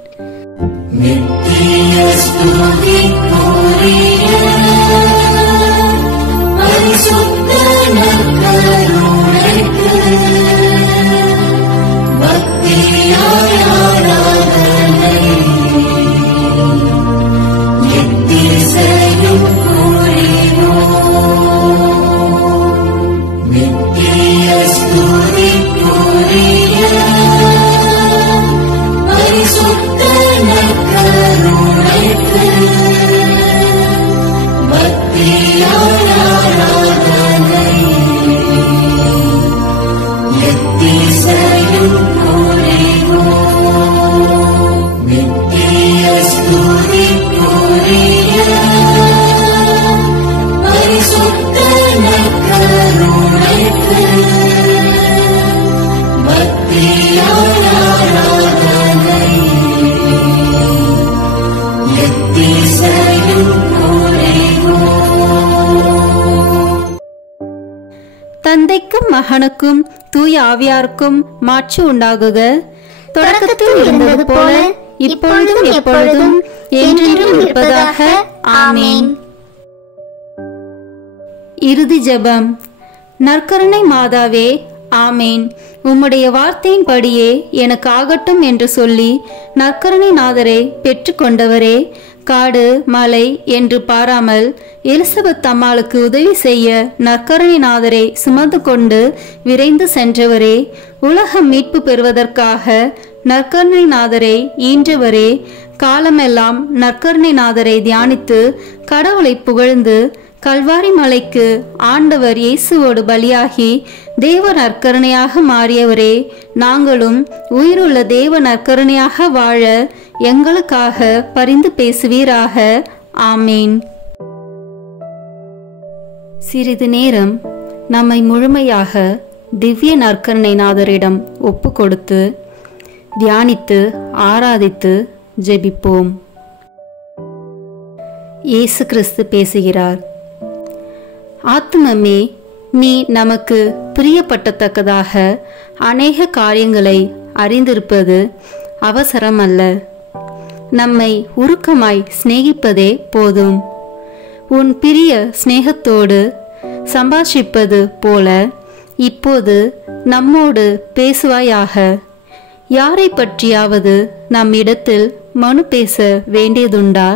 நித்திய ஸ்துதிக்குரிய பரிசுத்த நற்கருணைக்கு பக்தியாய் ஆராதனை எத்திசையும் புரிவோம். நித்திய ஸ்துதிக்குரிய பரிசுத்த நற்கருணைக்கு பக்தியாய் ஆராதனை எத்திசையும் புரிவோம். நித்திய ஸ்துதிக்குரிய பரிசுத்த நற்கருணைக்கு பக்தியாய் ஆராதனை எத்திசையும் புரிவோம். தந்தைக்கும் மகனுக்கும் தூய ஆவியாருக்கும் மாட்சி உண்டாகுக. தொடக்கத்தில் இருந்தது போல இப்பொழுதும் எப்பொழுதும் என்றென்றும் இருப்பதாக. ஆமேன். இறுதி ஜெபம். நற்கருணை மாதாவே, ஆமேன். உம்முடைய வார்த்தையின்படியே எனக்கு ஆகட்டும் என்று சொல்லி நற்கருணை நாதரை பெற்றுக்கொண்டவரே, காடு மலை என்று பாராமல் எலிசபெத் அம்மாளுக்கு உதவி செய்ய நற்கருணை நாதரை சுமந்து கொண்டு விரைந்து சென்றவரே, உலகம் மீட்பு பெறுவதற்காக நற்கருணை நாதரை ஈன்றவரே, காலமெல்லாம் நற்கருணை நாதரை தியானித்து கடவுளை புகழ்ந்து கல்வாரி மலைக்கு ஆண்டவர் இயேசுவோடு பலியாகி தேவ நற்கருணையாக மாறியவரே, நாங்களும் உயிருள்ள தேவ நற்கருணையாக வாழ எங்களுக்காக பரிந்து பேசுவீராக. ஆமீன். சிறிது நேரம் நம்மை முழுமையாக திவ்ய நற்கருணை நாதரிடம் ஒப்பு கொடுத்து தியானித்து ஆராதித்து ஜெபிப்போம். இயேசு கிறிஸ்து பேசுகிறார். ஆத்துமமே, நீ நமக்கு பிரியப்பட்டத்தக்கதாக அநேக காரியங்களை அறிந்திருப்பது அவசரம் அல்ல. நம்மை உருக்கமாய் சிநேகிப்பதே போதும். உன் பிரிய சிநேகத்தோடு சம்பாஷிப்பது போல இப்போது நம்மோடு பேசுவாயாக. யாரை பற்றியாவது நம்மிடத்தில் மனு பேச வேண்டியதுண்டா?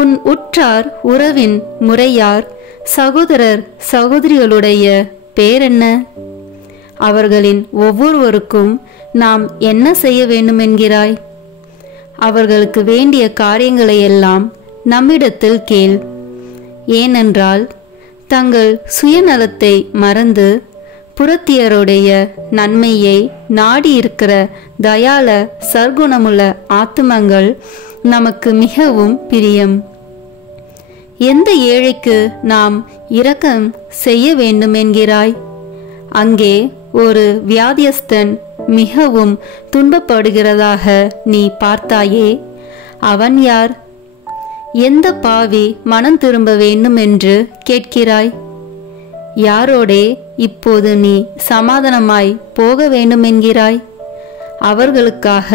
உன் உற்றார் உறவின் முறையார் சகோதரர் சகோதரிகளுடைய பேரென்ன? அவர்களின் ஒவ்வொருவருக்கும் நாம் என்ன செய்ய வேண்டுமென்கிறாய்? அவர்களுக்கு வேண்டிய காரியங்களை எல்லாம் நம்மிடத்தில் கேள். ஏனென்றால் தங்கள் சுயநலத்தை மறந்து புறத்தியருடைய நன்மையை நாடியிருக்கிற தயால சர்க்குணமுள்ள ஆத்துமங்கள் நமக்கு மிகவும் பிரியம். எந்த ஏழைக்கு நாம் இரக்கம் செய்ய வேண்டும் என்கிறாய்? அங்கே ஒரு வியாதியஸ்தன் மிகவும் துன்பப்படுகிறதாக நீ பார்த்தாயே, அவன் யார்? எந்த பாவி மனம் திரும்ப வேண்டும் என்று கேட்கிறாய்? யாரோடே இப்போது நீ சமாதானமாய் போக வேண்டும் என்கிறாய்? அவர்களுக்காக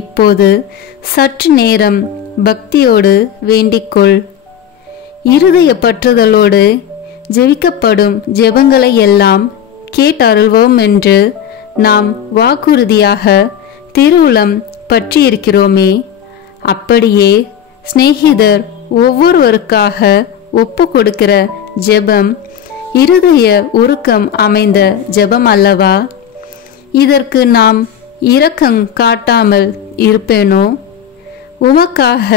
இப்போது சற்று நேரம் பக்தியோடு வேண்டிக்கொள். இருதய பற்றுதலோடு ஜெபிக்கப்படும் ஜெபங்களை எல்லாம் கேட்டருள்வோம் என்று நாம் வாக்குறுதியாக திருவுளம் பற்றியிருக்கிறோமே. அப்படியே சிநேகிதர் ஒவ்வொருவருக்காக ஒப்பு கொடுக்கிற ஜெபம் இருதய உருக்கம் அமைந்த ஜெபம் அல்லவா? இதற்கு நாம் இரக்கம் காட்டாமல் இருப்பேனோ? உமக்காக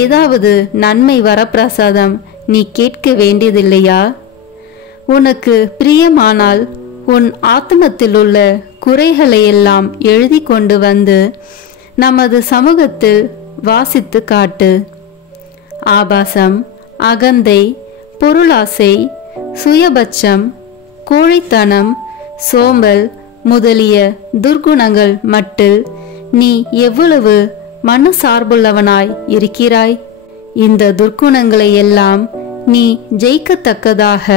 ஏதாவது நன்மை வரப்பிரசாதம் நீ கேட்க வேண்டியதில்லையா? உனக்கு பிரியமானால் உன் ஆத்மத்தில் உள்ள குறைகளை எல்லாம் எழுதி கொண்டு வந்து நமது சமூகத்தில் வாசித்து காட்டு. ஆபாசம், அகந்தை, பொருளாசை, சுயபட்சம், கோழைத்தனம், சோம்பல் முதலிய துர்குணங்கள் மட்டில் நீ எவ்வளவு மனசார்புள்ளவனாய் இருக்கிறாய்? இந்த துர்க்குணங்களை எல்லாம் நீ ஜெயிக்கத்தக்கதாக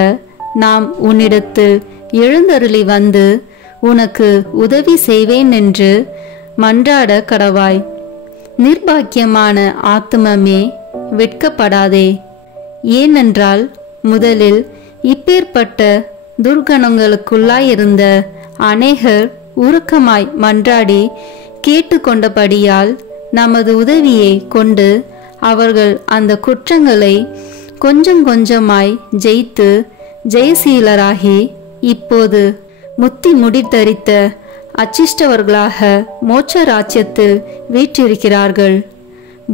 நாம் உன்னிடத்தில் எழுந்தருளி வந்து உனக்கு உதவி செய்வேன் என்று மன்றாட கடவாய். நிர்பாக்கியமான ஆத்துமமே, வெட்கப்படாதே. ஏனென்றால் முதலில் இப்பேற்பட்ட துர்கணங்களுக்குள்ளாயிருந்த அநேகர் உருக்கமாய் மன்றாடி கேட்டுக்கொண்டபடியால் நமது உதவியை கொண்டு அவர்கள் அந்த குற்றங்களை கொஞ்சம் கொஞ்சமாய் ஜெயித்து ஜெயசீலராகி இப்போது முத்தி முடித்தரித்த அச்சிஷ்டவர்களாக மோட்ச ராஜ்யத்தில் வீற்றிருக்கிறார்கள்.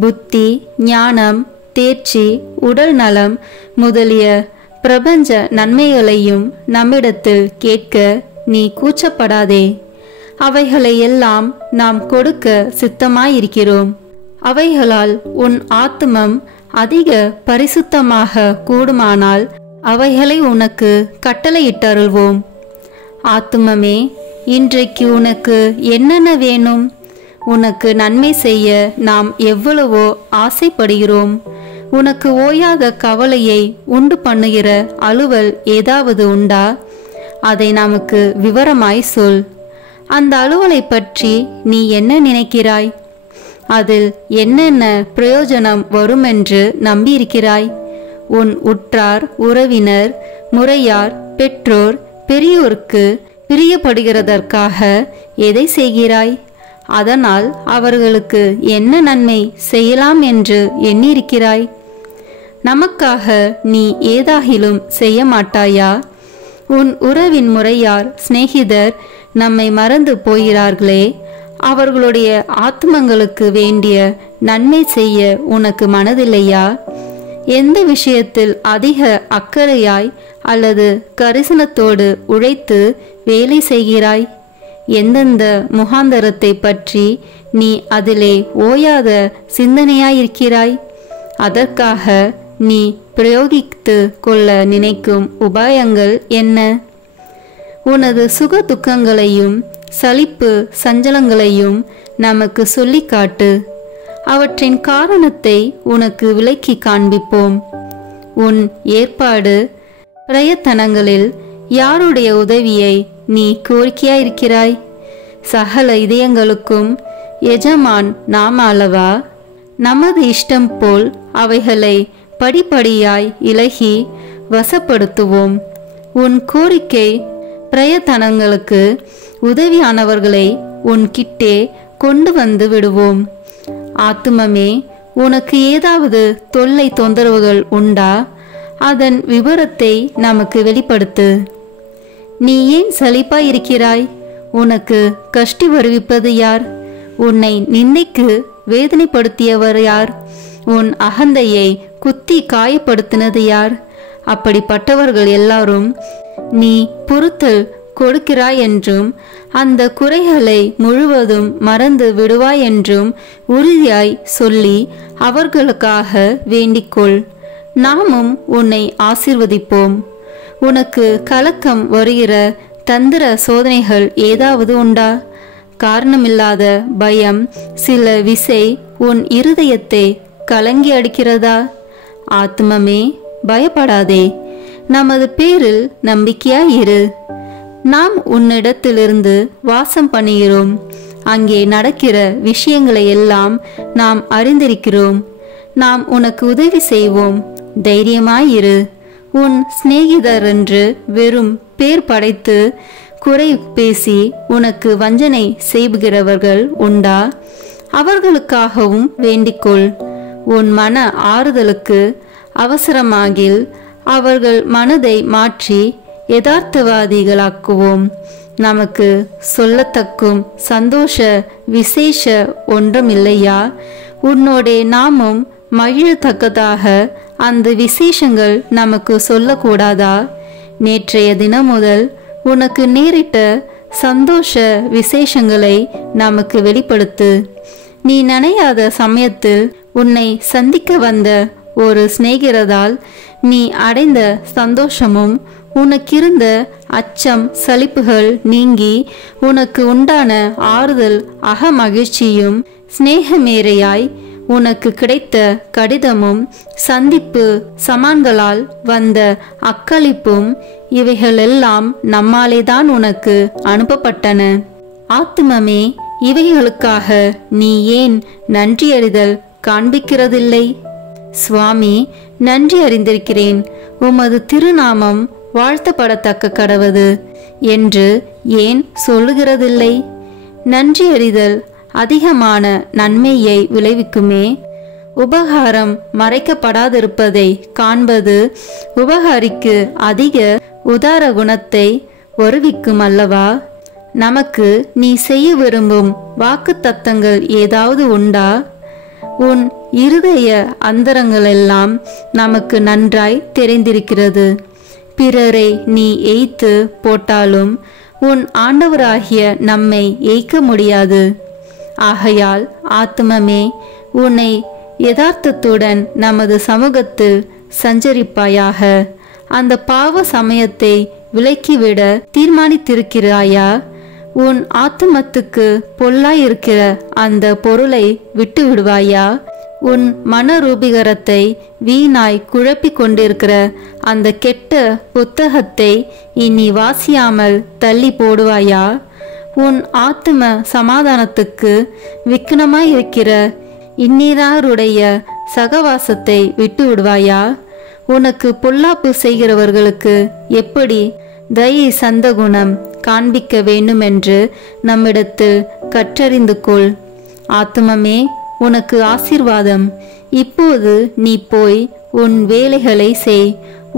புத்தி, ஞானம், தேர்ச்சி, உடல் நலம் முதலிய பிரபஞ்ச நன்மைகளையும் நம்மிடத்தில் கேட்க நீ கூச்சப்படாதே. அவைகளை எல்லாம் நாம் கொடுக்க சித்தமாயிருக்கிறோம். அவைகளால் உன் ஆத்துமம் அதிக பரிசுத்தமாக கூடுமானால் அவைகளை உனக்கு கட்டளையிட்டருள்வோம். ஆத்துமமே, இன்றைக்கு உனக்கு என்னென்ன வேணும்? உனக்கு நன்மை செய்ய நாம் எவ்வளவோ ஆசைப்படுகிறோம். உனக்கு ஓயாத கவலையை உண்டு பண்ணுகிற அலுவல் ஏதாவது உண்டா? அதை நமக்கு விவரமாய் சொல். அந்த அலுவலை பற்றி நீ என்ன நினைக்கிறாய்? அதில் என்னென்ன பிரயோஜனம் வருமென்று நம்பியிருக்கிறாய்? உன் உற்றார், உறவினர், முறையார், பெற்றோர், பெரியோருக்கு பிரியப்படுகிறதற்காக எதை செய்கிறாய்? அதனால் அவர்களுக்கு என்ன நன்மை செய்யலாம் என்று எண்ணியிருக்கிறாய்? நமக்காக நீ ஏதாகிலும் செய்ய மாட்டாயா? உன் உறவின் முறையார், சிநேகிதர் நம்மை மறந்து போகிறார்களே, அவர்களுடைய ஆத்மங்களுக்கு வேண்டிய நன்மை செய்ய உனக்கு மனதில்லையா? எந்த விஷயத்தில் அதிக அக்கறையாய் அல்லது கரிசனத்தோடு உழைத்து வேலை செய்கிறாய்? எந்தெந்த முகாந்தரத்தை பற்றி நீ அதிலே ஓயாத சிந்தனையாயிருக்கிறாய்? அதற்காக நீ பிரயோகித்து கொள்ள நினைக்கும் உபாயங்கள் என்ன? உனது சுக துக்கங்களையும் சலிப்பு சஞ்சலங்களையும் நமக்கு சொல்லி காட்டு. அவற்றின் காரணத்தை உனக்கு விளக்கி காண்பிப்போம். உன் ஏற்பாடு பிரயத்தனங்களில் யாருடைய உதவியை நீ கோரிக்கையாயிருக்கிறாய்? சகல இதயங்களுக்கும் எஜமான் நாம அல்லவா? நமது இஷ்டம் போல் அவைகளை படிப்படியாய் இலகி வசப்படுத்துவோம். உன் கோரிக்கை பிரயத்தனங்களுக்கு உதவியானவர்களை உன் கிட்டே கொண்டு வந்து விடுவோம். ஆத்துமமே, உனக்கு ஏதாவது தொல்லை தொந்தரவுகள் உண்டா? அதன் விவரத்தை நமக்கு வெளிப்படுத்து. நீ ஏன் சலிப்பாயிருக்கிறாய்? உனக்கு கஷ்டி வருவிப்பது யார்? உன்னை நிந்தைக்கு வேதனைப்படுத்தியவர் யார்? உன் அகந்தையை குத்தி காயப்படுத்தினது யார்? அப்படிப்பட்டவர்கள் எல்லாரும் நீ பொறுத்தல் கொடுக்கிறாய் என்றும் அந்த குறைகளை முழுவதும் மறந்து விடுவாய் என்றும் உறுதியாய் சொல்லி அவர்களுக்காக வேண்டிக்கொள். நாமும் உன்னை ஆசீர்வதிப்போம். உனக்கு கலக்கம் வருகிற தந்திர சோதனைகள் ஏதாவது உண்டா? காரணமில்லாத பயம் சில விசை உன் இருதயத்தை கலங்கி அடிக்கிறதா? ஆத்மமே, பயப்படாதே. நமது பேரில் நம்பிக்கையாயிரு. நாம் உன்னிடத்திலிருந்து வாசம் பண்ணுகிறோம். அங்கே நடக்கிற விஷயங்களை எல்லாம் நாம் அறிந்திருக்கிறோம். நாம் உனக்கு உதவி செய்வோம். தைரியமாயிரு. உன் சிநேகிதர் என்று வெறும் பேர் படைத்து குறை பேசி உனக்கு வஞ்சனை செய்கிறவர்கள் உண்டா? அவர்களுக்காகவும் வேண்டிக்கொள். உன் மன ஆறுதலுக்கு அவசரமாகில் அவர்கள் மனதை மாற்றி யதார்த்தவாதிகளாக்குவோம். நமக்கு சொல்லத்தக்கும் சந்தோஷ விசேஷ ஒன்றும் இல்லையா? உன்னோடே நாமும் மகிழத்தக்கதாக அந்த விசேஷங்கள் நமக்கு சொல்லக்கூடாதா? நேற்றைய தினம் முதல் உனக்கு நேரிட்ட சந்தோஷ விசேஷங்களை நமக்கு வெளிப்படுத்து. நீ நினையாத சமயத்தில் உன்னை சந்திக்க வந்த ஒரு சிநேகிதரால் நீ அடைந்த சந்தோஷமும் உனக்கிருந்த அச்சம் சலிப்புகள் நீங்கி உனக்கு உண்டான ஆறுதல் அகமகிழ்ச்சியும் சிநேகமேரையாய் உனக்கு கிடைத்த கடிதமும் சந்திப்பு சமான்களால் வந்த அக்களிப்பும் இவைகளெல்லாம் நம்மாலேதான் உனக்கு அனுப்பப்பட்டன. ஆத்துமமே, இவைகளுக்காக நீ ஏன் நன்றியறிதல் காண்பிக்கிறதில்லை? சுவாமி, நன்றி அறிந்திருக்கிறேன், உமது திருநாமம் வாழ்த்தப்படத்தக்க கடவது என்று ஏன் சொல்லுகிறதில்லை? நன்றி அறிதல் அதிகமான நன்மையை விளைவிக்குமே. உபகாரம் மறைக்கப்படாதிருப்பதை காண்பது உபகாரிக்கு அதிக உதார குணத்தை வருவிக்கும் அல்லவா? நமக்கு நீ செய்ய விரும்பும் வாக்குத்தத்தங்கள் ஏதாவது உண்டா? உன் இருதய அந்தரங்களெல்லாம் நமக்கு நன்றாய் தெரிந்திருக்கிறது. பிறரை நீ எய்த்து போட்டாலும் உன் ஆண்டவராகிய நம்மை எய்க்க முடியாது. ஆகையால் ஆத்துமமே, உன்னை யதார்த்தத்துடன் நமது சமூகத்தில் சஞ்சரிப்பாயாக. அந்த பாவ சமயத்தை விலக்கிவிட தீர்மானித்திருக்கிறாயா? உன் ஆத்துமத்துக்கு பொல்லாயிருக்கிற அந்த பொருளை விட்டு விடுவாயா? உன் மனரூபிகரத்தை வீணாய் குழப்பிக் கொண்டிருக்கிற அந்த கெட்ட புத்தகத்தை இனி வாசியாமல் தள்ளி போடுவாயா? உன் ஆத்தும சமாதானத்துக்கு விக்னமாயிருக்கிற இந்நீராருடைய சகவாசத்தை விட்டு விடுவாயா? உனக்கு பொல்லாப்பு செய்கிறவர்களுக்கு எப்படி தயை சந்தகுணம் காண்பிக்க வேண்டுமென்று நம்மிடத்தில் கற்றறிந்து கொள். ஆத்துமமே, உனக்கு ஆசீர்வாதம். இப்போது நீ போய் உன் வேலைகளை செய்.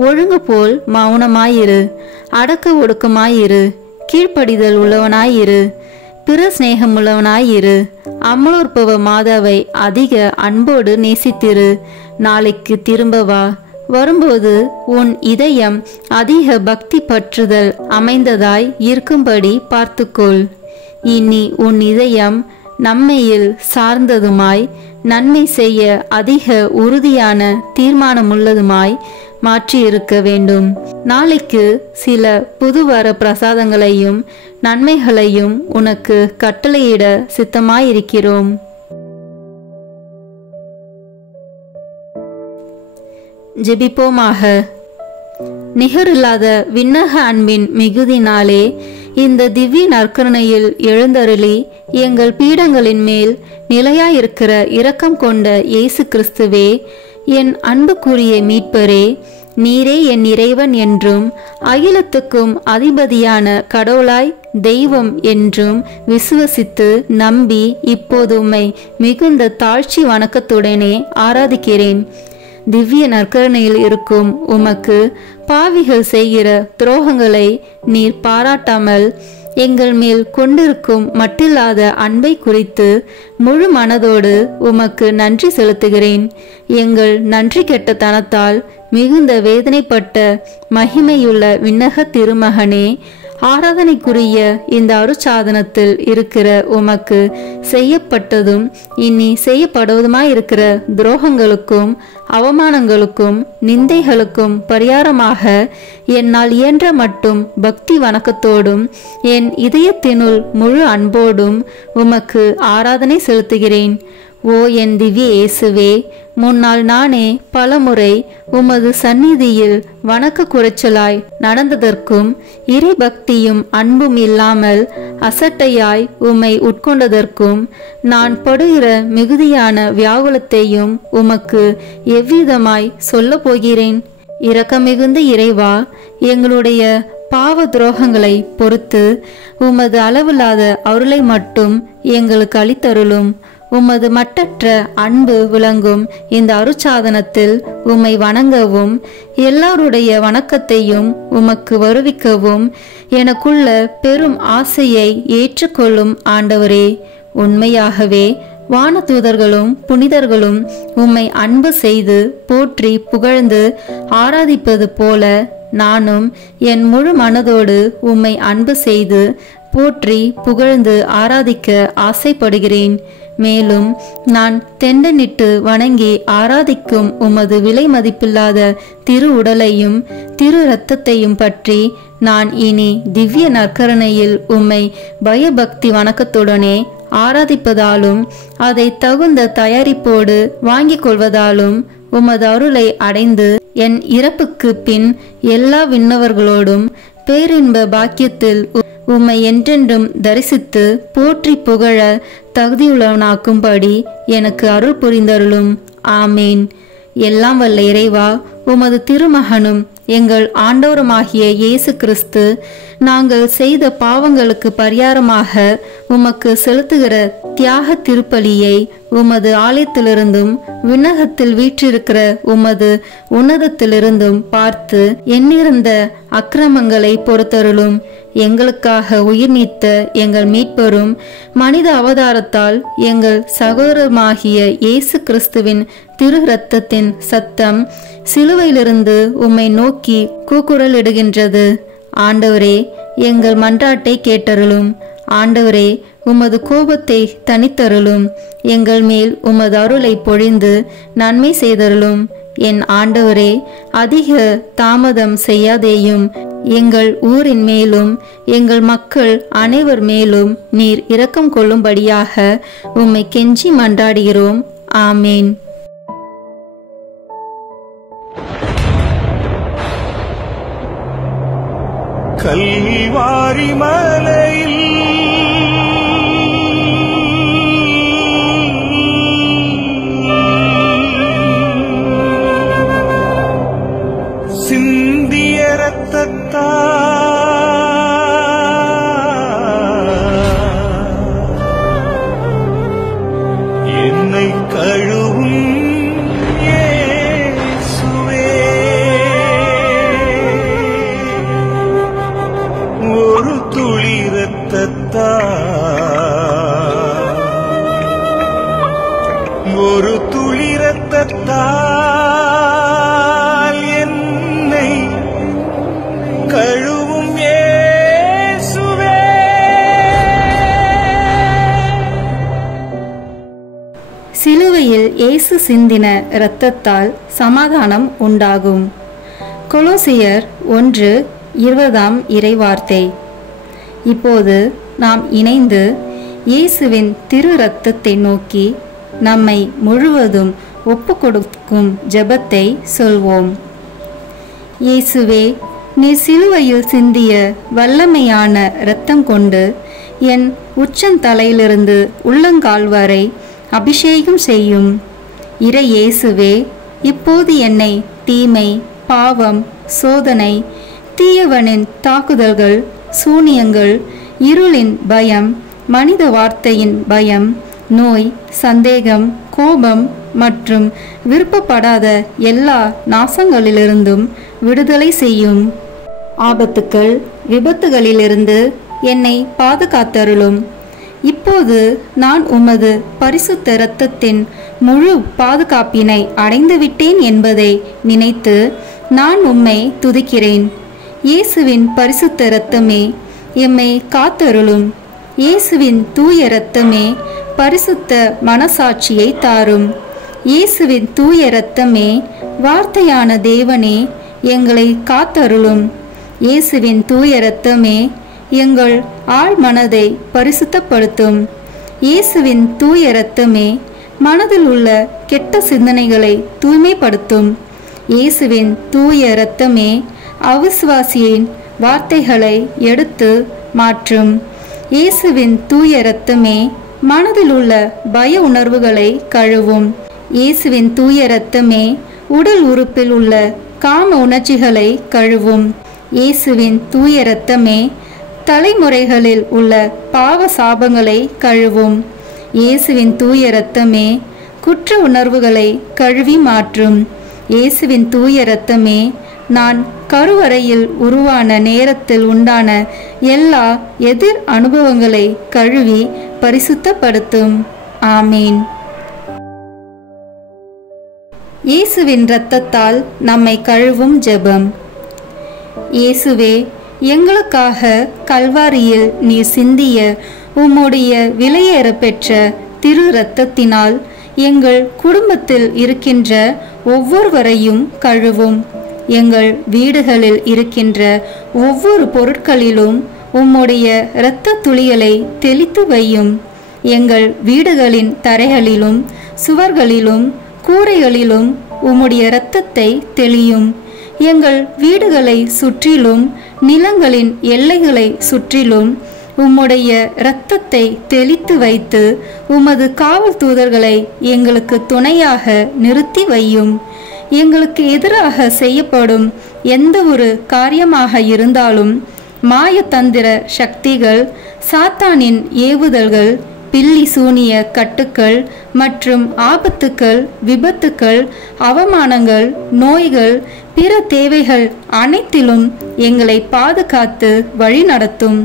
ஒழுங்கு போல் மௌனமாயிரு, அடக்க ஒடுக்கமாயிரு, கீழ்ப்படிதல் உள்ளவனாயிரு, பிற சிநேகமுள்ளவனாயிரு. அமலோற்பவ மாதாவை அதிக அன்போடு நேசித்திரு. நாளைக்கு திரும்ப வா. வரும்போது உன் இதயம் அதிக பக்தி பற்றுதல் அமைந்ததாய் இருக்கும்படி பார்த்துக்கொள். இனி உன் இதயம் நம்மையில் சார்ந்ததுமாய் நன்மை செய்ய அதிக உறுதியான தீர்மானமுள்ளதுமாய் மாற்றி இருக்க வேண்டும். நாளைக்கு சில புதுவர பிரசாதங்களையும் நன்மைகளையும் உனக்கு கட்டளையிட சித்தமாயிருக்கிறோம். ஜெபிப்போமாக. நிகரில்லாத விண்ணக அன்பின் மிகுதினாலே இந்த திவ்ய நற்கருணையில் எழுந்தருளி எங்கள் பீடங்களின் மேல் நிலையாயிருக்கிற இரக்கம் கொண்ட இயேசு கிறிஸ்துவே, என் அன்புக்குரிய மீட்பரே, நீரே என் இறைவன் என்றும் அகிலத்துக்கும் அதிபதியான கடவுளாய் தெய்வம் என்றும் விசுவசித்து நம்பி இப்போது உம்மை மிகுந்த தாழ்ச்சி வணக்கத்துடனே ஆராதிக்கிறேன். திவ்ய நற்கருணையில் இருக்கும் உமக்கு பாவிகள் செய்கிற துரோகங்களை நீர் பாராட்டாமல் எங்கள் மேல் கொண்டிருக்கும் மட்டில்லாத அன்பை குறித்து முழு மனதோடு உமக்கு நன்றி செலுத்துகிறேன். எங்கள் நன்றி கெட்ட தனத்தால் மிகுந்த வேதனைப்பட்ட மகிமையுள்ள விண்ணக திருமகனே, ஆராதனைக்குரிய இந்த அருட்சாதனத்தில் இருக்கிற உமக்கு செய்யப்பட்டதும் இனி செய்யப்படுவதுமாயிருக்கிற துரோகங்களுக்கும் அவமானங்களுக்கும் நிந்தைகளுக்கும் பரிகாரமாக என்னால் இயன்ற மட்டும் பக்தி வணக்கத்தோடும் என் இதயத்தினுள் முழு அன்போடும் உமக்கு ஆராதனை செலுத்துகிறேன். ஓ என் திவ்ய இயேசுவே, முன்னால் நானே பலமுறை உமது சந்நிதியில் வணக்க குறைச்சலாய் நடந்ததற்கும் இறை பக்தியும் அன்பும் இல்லாமல் அசட்டையாய் உம்மை உட்கொண்டதற்கும் நான் படுகிற மிகுதியான வியாகுலத்தையும் உமக்கு எவ்விதமாய் சொல்ல போகிறேன். இரக்கமிகுந்த இறைவா, எங்களுடைய பாவ துரோகங்களை பொறுத்து உமது அளவில்லாத அருளை மட்டும் எங்களுக்கு அளித்தருளும். உமது மட்டற்ற அன்பு விளங்கும் இந்த அருட்சாதனத்தில் உம்மை வணங்கவும் எல்லாருடைய வணக்கத்தையும் உமக்கு வருவிக்கவும் எனக்குள்ள பெரும் ஆசையை ஏற்றுக்கொள்ளும் ஆண்டவரே. உண்மையாகவே வானதூதர்களும் புனிதர்களும் உம்மை அன்பு செய்து போற்றி புகழ்ந்து ஆராதிப்பது போல நானும் என் முழு மனதோடு உம்மை அன்பு செய்து போற்றி புகழ்ந்து ஆராதிக்க ஆசைப்படுகிறேன். மேலும் நான் தெண்டனிட்டு வணங்கி ஆராதிக்கும் உமது விலை மதிப்பில்லாத திரு உடலையும் திரு இரத்தத்தையும் பற்றி நான் இனி திவ்ய நற்கரணையில் உம்மை பயபக்தி வணக்கத்துடனே ஆராதிப்பதாலும் அதை தகுந்த தயாரிப்போடு வாங்கிக் கொள்வதாலும் உமது அருளை அடைந்து என் இறப்புக்கு பின் எல்லா விண்ணவர்களோடும் பேரின்ப பாக்கியத்தில் உம்மை என்றென்றும் தரிசித்து போற்றி புகழ தகுதியுள்ளவனாக்கும்படி எனக்கு அருள் புரிந்தருளும். ஆமேன். எல்லாம் வல்ல இறைவா, உமது திருமகனும் எங்கள் ஆண்டவருமாகிய இயேசு கிறிஸ்து நாங்கள் செய்த பாவங்களுக்கு பரிகாரமாக உமக்கு செலுத்துகிற தியாக திருப்பலியை உமது ஆலயத்திலிருந்தும் விண்ணகத்தில் வீற்றிருக்கிற உமது உன்னதத்திலிருந்தும் பார்த்து எண்ணிறந்த அக்கிரமங்களை பொறுத்தருளும். எங்களுக்காக உயிர் நீத்த எங்கள் மீட்பரும் மனித அவதாரத்தால் எங்கள் சகோதரமாகிய இயேசு கிறிஸ்துவின் திரு இரத்தத்தின் சத்தம் சிலுவையிலிருந்து உம்மை நோக்கி கூக்குரலிடுகின்றது. ஆண்டவரே, எங்கள் மன்றாட்டை கேட்டருளும். ஆண்டவரே, உமது கோபத்தை தனித்தருளும். எங்கள் மேல் உமது அருளை பொழிந்து நன்மை செய்தருளும். என் ஆண்டவரே, அதிக தாமதம் செய்யாதேயும். எங்கள் ஊரின் மேலும் எங்கள் மக்கள் அனைவர் மேலும் நீர் இரக்கம் கொள்ளும்படியாக உம்மை கெஞ்சி மன்றாடுகிறோம். ஆமேன். கல்வாரி மலையில் சிந்திய இரத்தத்தால் என்னை கழுவும் ஒரு துளி இரத்தத்தால் என்னை கழுவும் இயேசுவே. சிலுவையில் இயேசு சிந்தின இரத்தத்தால் சமாதானம் உண்டாகும். கொலோசியர் 1:20 இறைவார்த்தை. இப்போது நாம் இணைந்து இயேசுவின் திரு இரத்தத்தை நோக்கி நம்மை முழுவதும் ஒப்பு கொடுக்கும் ஜெபத்தை சொல்வோம். இயேசுவே, நீ சிலுவையில் சிந்திய வல்லமையான இரத்தம் கொண்டு என் உச்சந்தலையிலிருந்து உள்ளங்கால் வரை அபிஷேகம் செய்யும். இறை இயேசுவே, இப்போது என்னை தீமை, பாவம், சோதனை, தீயவனின் தாக்குதல்கள், சூனியங்கள், இருளின் பயம், மனித வார்த்தையின் பயம், நோய், சந்தேகம், கோபம் மற்றும் விருப்பப்படாத எல்லா நாசங்களிலிருந்தும் விடுதலை செய்யும். ஆபத்துக்கள், விபத்துகளிலிருந்து என்னை பாதுகாத்தருளும். இப்போது நான் உமது பரிசுத்த இரத்தத்தின் முழு பாதுகாப்பினை அடைந்துவிட்டேன் என்பதை நினைத்து நான் உம்மை துதிக்கிறேன். இயேசுவின் பரிசுத்த இரத்தமே, எம்மை காத்தருளும். இயேசுவின் தூய இரத்தமே, பரிசுத்த மனசாட்சியை தாரும். இயேசுவின் தூய இரத்தமே, வார்த்தையான தேவனே, எங்களை காத்தருளும். இயேசுவின் தூய இரத்தமே, எங்கள் ஆழ் மனதை பரிசுத்தப்படுத்தும். இயேசுவின் தூய இரத்தமே, மனதில் உள்ள கெட்ட சிந்தனைகளை தூய்மைப்படுத்தும். இயேசுவின் தூய இரத்தமே, அவிசுவாசியின் வார்த்தைகளை எடுத்து மாற்றும். இயேசுவின் தூய இரத்தமே, மனதில் உள்ள பய உணர்வுகளை கழுவும். இயேசுவின் தூய இரத்தமே, உடல் உறுப்பில் உள்ள காம உணர்ச்சிகளை கழுவும். இயேசுவின் தூய இரத்தமே, தலைமுறைகளில் உள்ள பாவ சாபங்களை கழுவும். இயேசுவின் தூய இரத்தமே குற்ற உணர்வுகளை கழுவி மாற்றும். இயேசுவின் தூய இரத்தமே நான் கருவறையில் உருவான நேரத்தில் உண்டான எல்லா எதிர் அனுபவங்களை கழுவி பரிசுத்தப்படுத்தும். ஆமீன். இயேசுவின் இரத்தத்தால் நம்மை கழுவும் ஜெபம். இயேசுவே, எங்களுக்காக கல்வாரியில் நீர் சிந்திய உம்முடைய விலையேற பெற்ற திரு இரத்தத்தினால் எங்கள் குடும்பத்தில் இருக்கின்ற ஒவ்வொருவரையும் கழுவும். எங்கள் வீடுகளில் இருக்கின்ற ஒவ்வொரு பொருட்களிலும் உம்முடைய இரத்த துளிகளை தெளித்து வையும். எங்கள் வீடுகளின் தரைகளிலும் சுவர்களிலும் கூரைகளிலும் உம்முடைய இரத்தத்தை தெளியும். எங்கள் வீடுகளை சுற்றிலும் நிலங்களின் எல்லைகளை சுற்றிலும் உம்முடைய இரத்தத்தை தெளித்து வைத்து உமது காவல் தூதர்களை எங்களுக்கு துணையாக நிறுத்தி வையும். எங்களுக்கு எதிராக செய்யப்படும் எந்த ஒரு காரியமாக இருந்தாலும் மாயத்தந்திர சக்திகள், சாத்தானின் ஏவுதல்கள், பில்லி சூனிய கட்டுக்கள் மற்றும் ஆபத்துக்கள், விபத்துக்கள், அவமானங்கள், நோய்கள், பிற தேவைகள் அனைத்திலும் எங்களை பாதுகாத்து வழிநடத்தும்.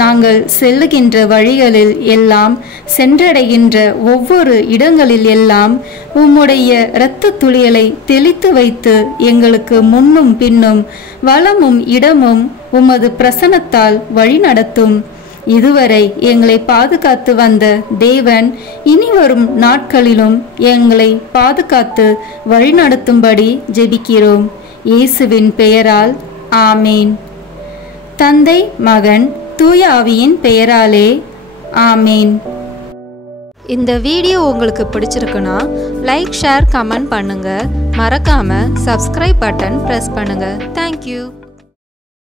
நாங்கள் செல்லுகின்ற வழிகளில் எல்லாம், சென்றடைகின்ற ஒவ்வொரு இடங்களில் எல்லாம் உம்முடைய இரத்த துளிகளை தெளித்து வைத்து எங்களுக்கு முன்னும் பின்னும் வலமும் இடமும் உமது பிரசன்னத்தால் வழிநடத்தும். இதுவரை எங்களை பாதுகாத்து வந்த தேவன் இனி வரும் நாட்களிலும் எங்களை பாதுகாத்து வழிநடத்தும்படி ஜெபிக்கிறோம். இயேசுவின் பெயரால் ஆமேன். தந்தை, மகன், தூய ஆவியின் பெயராலே ஆமேன். இந்த வீடியோ உங்களுக்கு பிடிச்சிருக்குன்னா லைக், ஷேர், கமெண்ட் பண்ணுங்க. மறக்காம சப்ஸ்கிரைப் பட்டன் பிரஸ் பண்ணுங்க. தேங்க்யூ.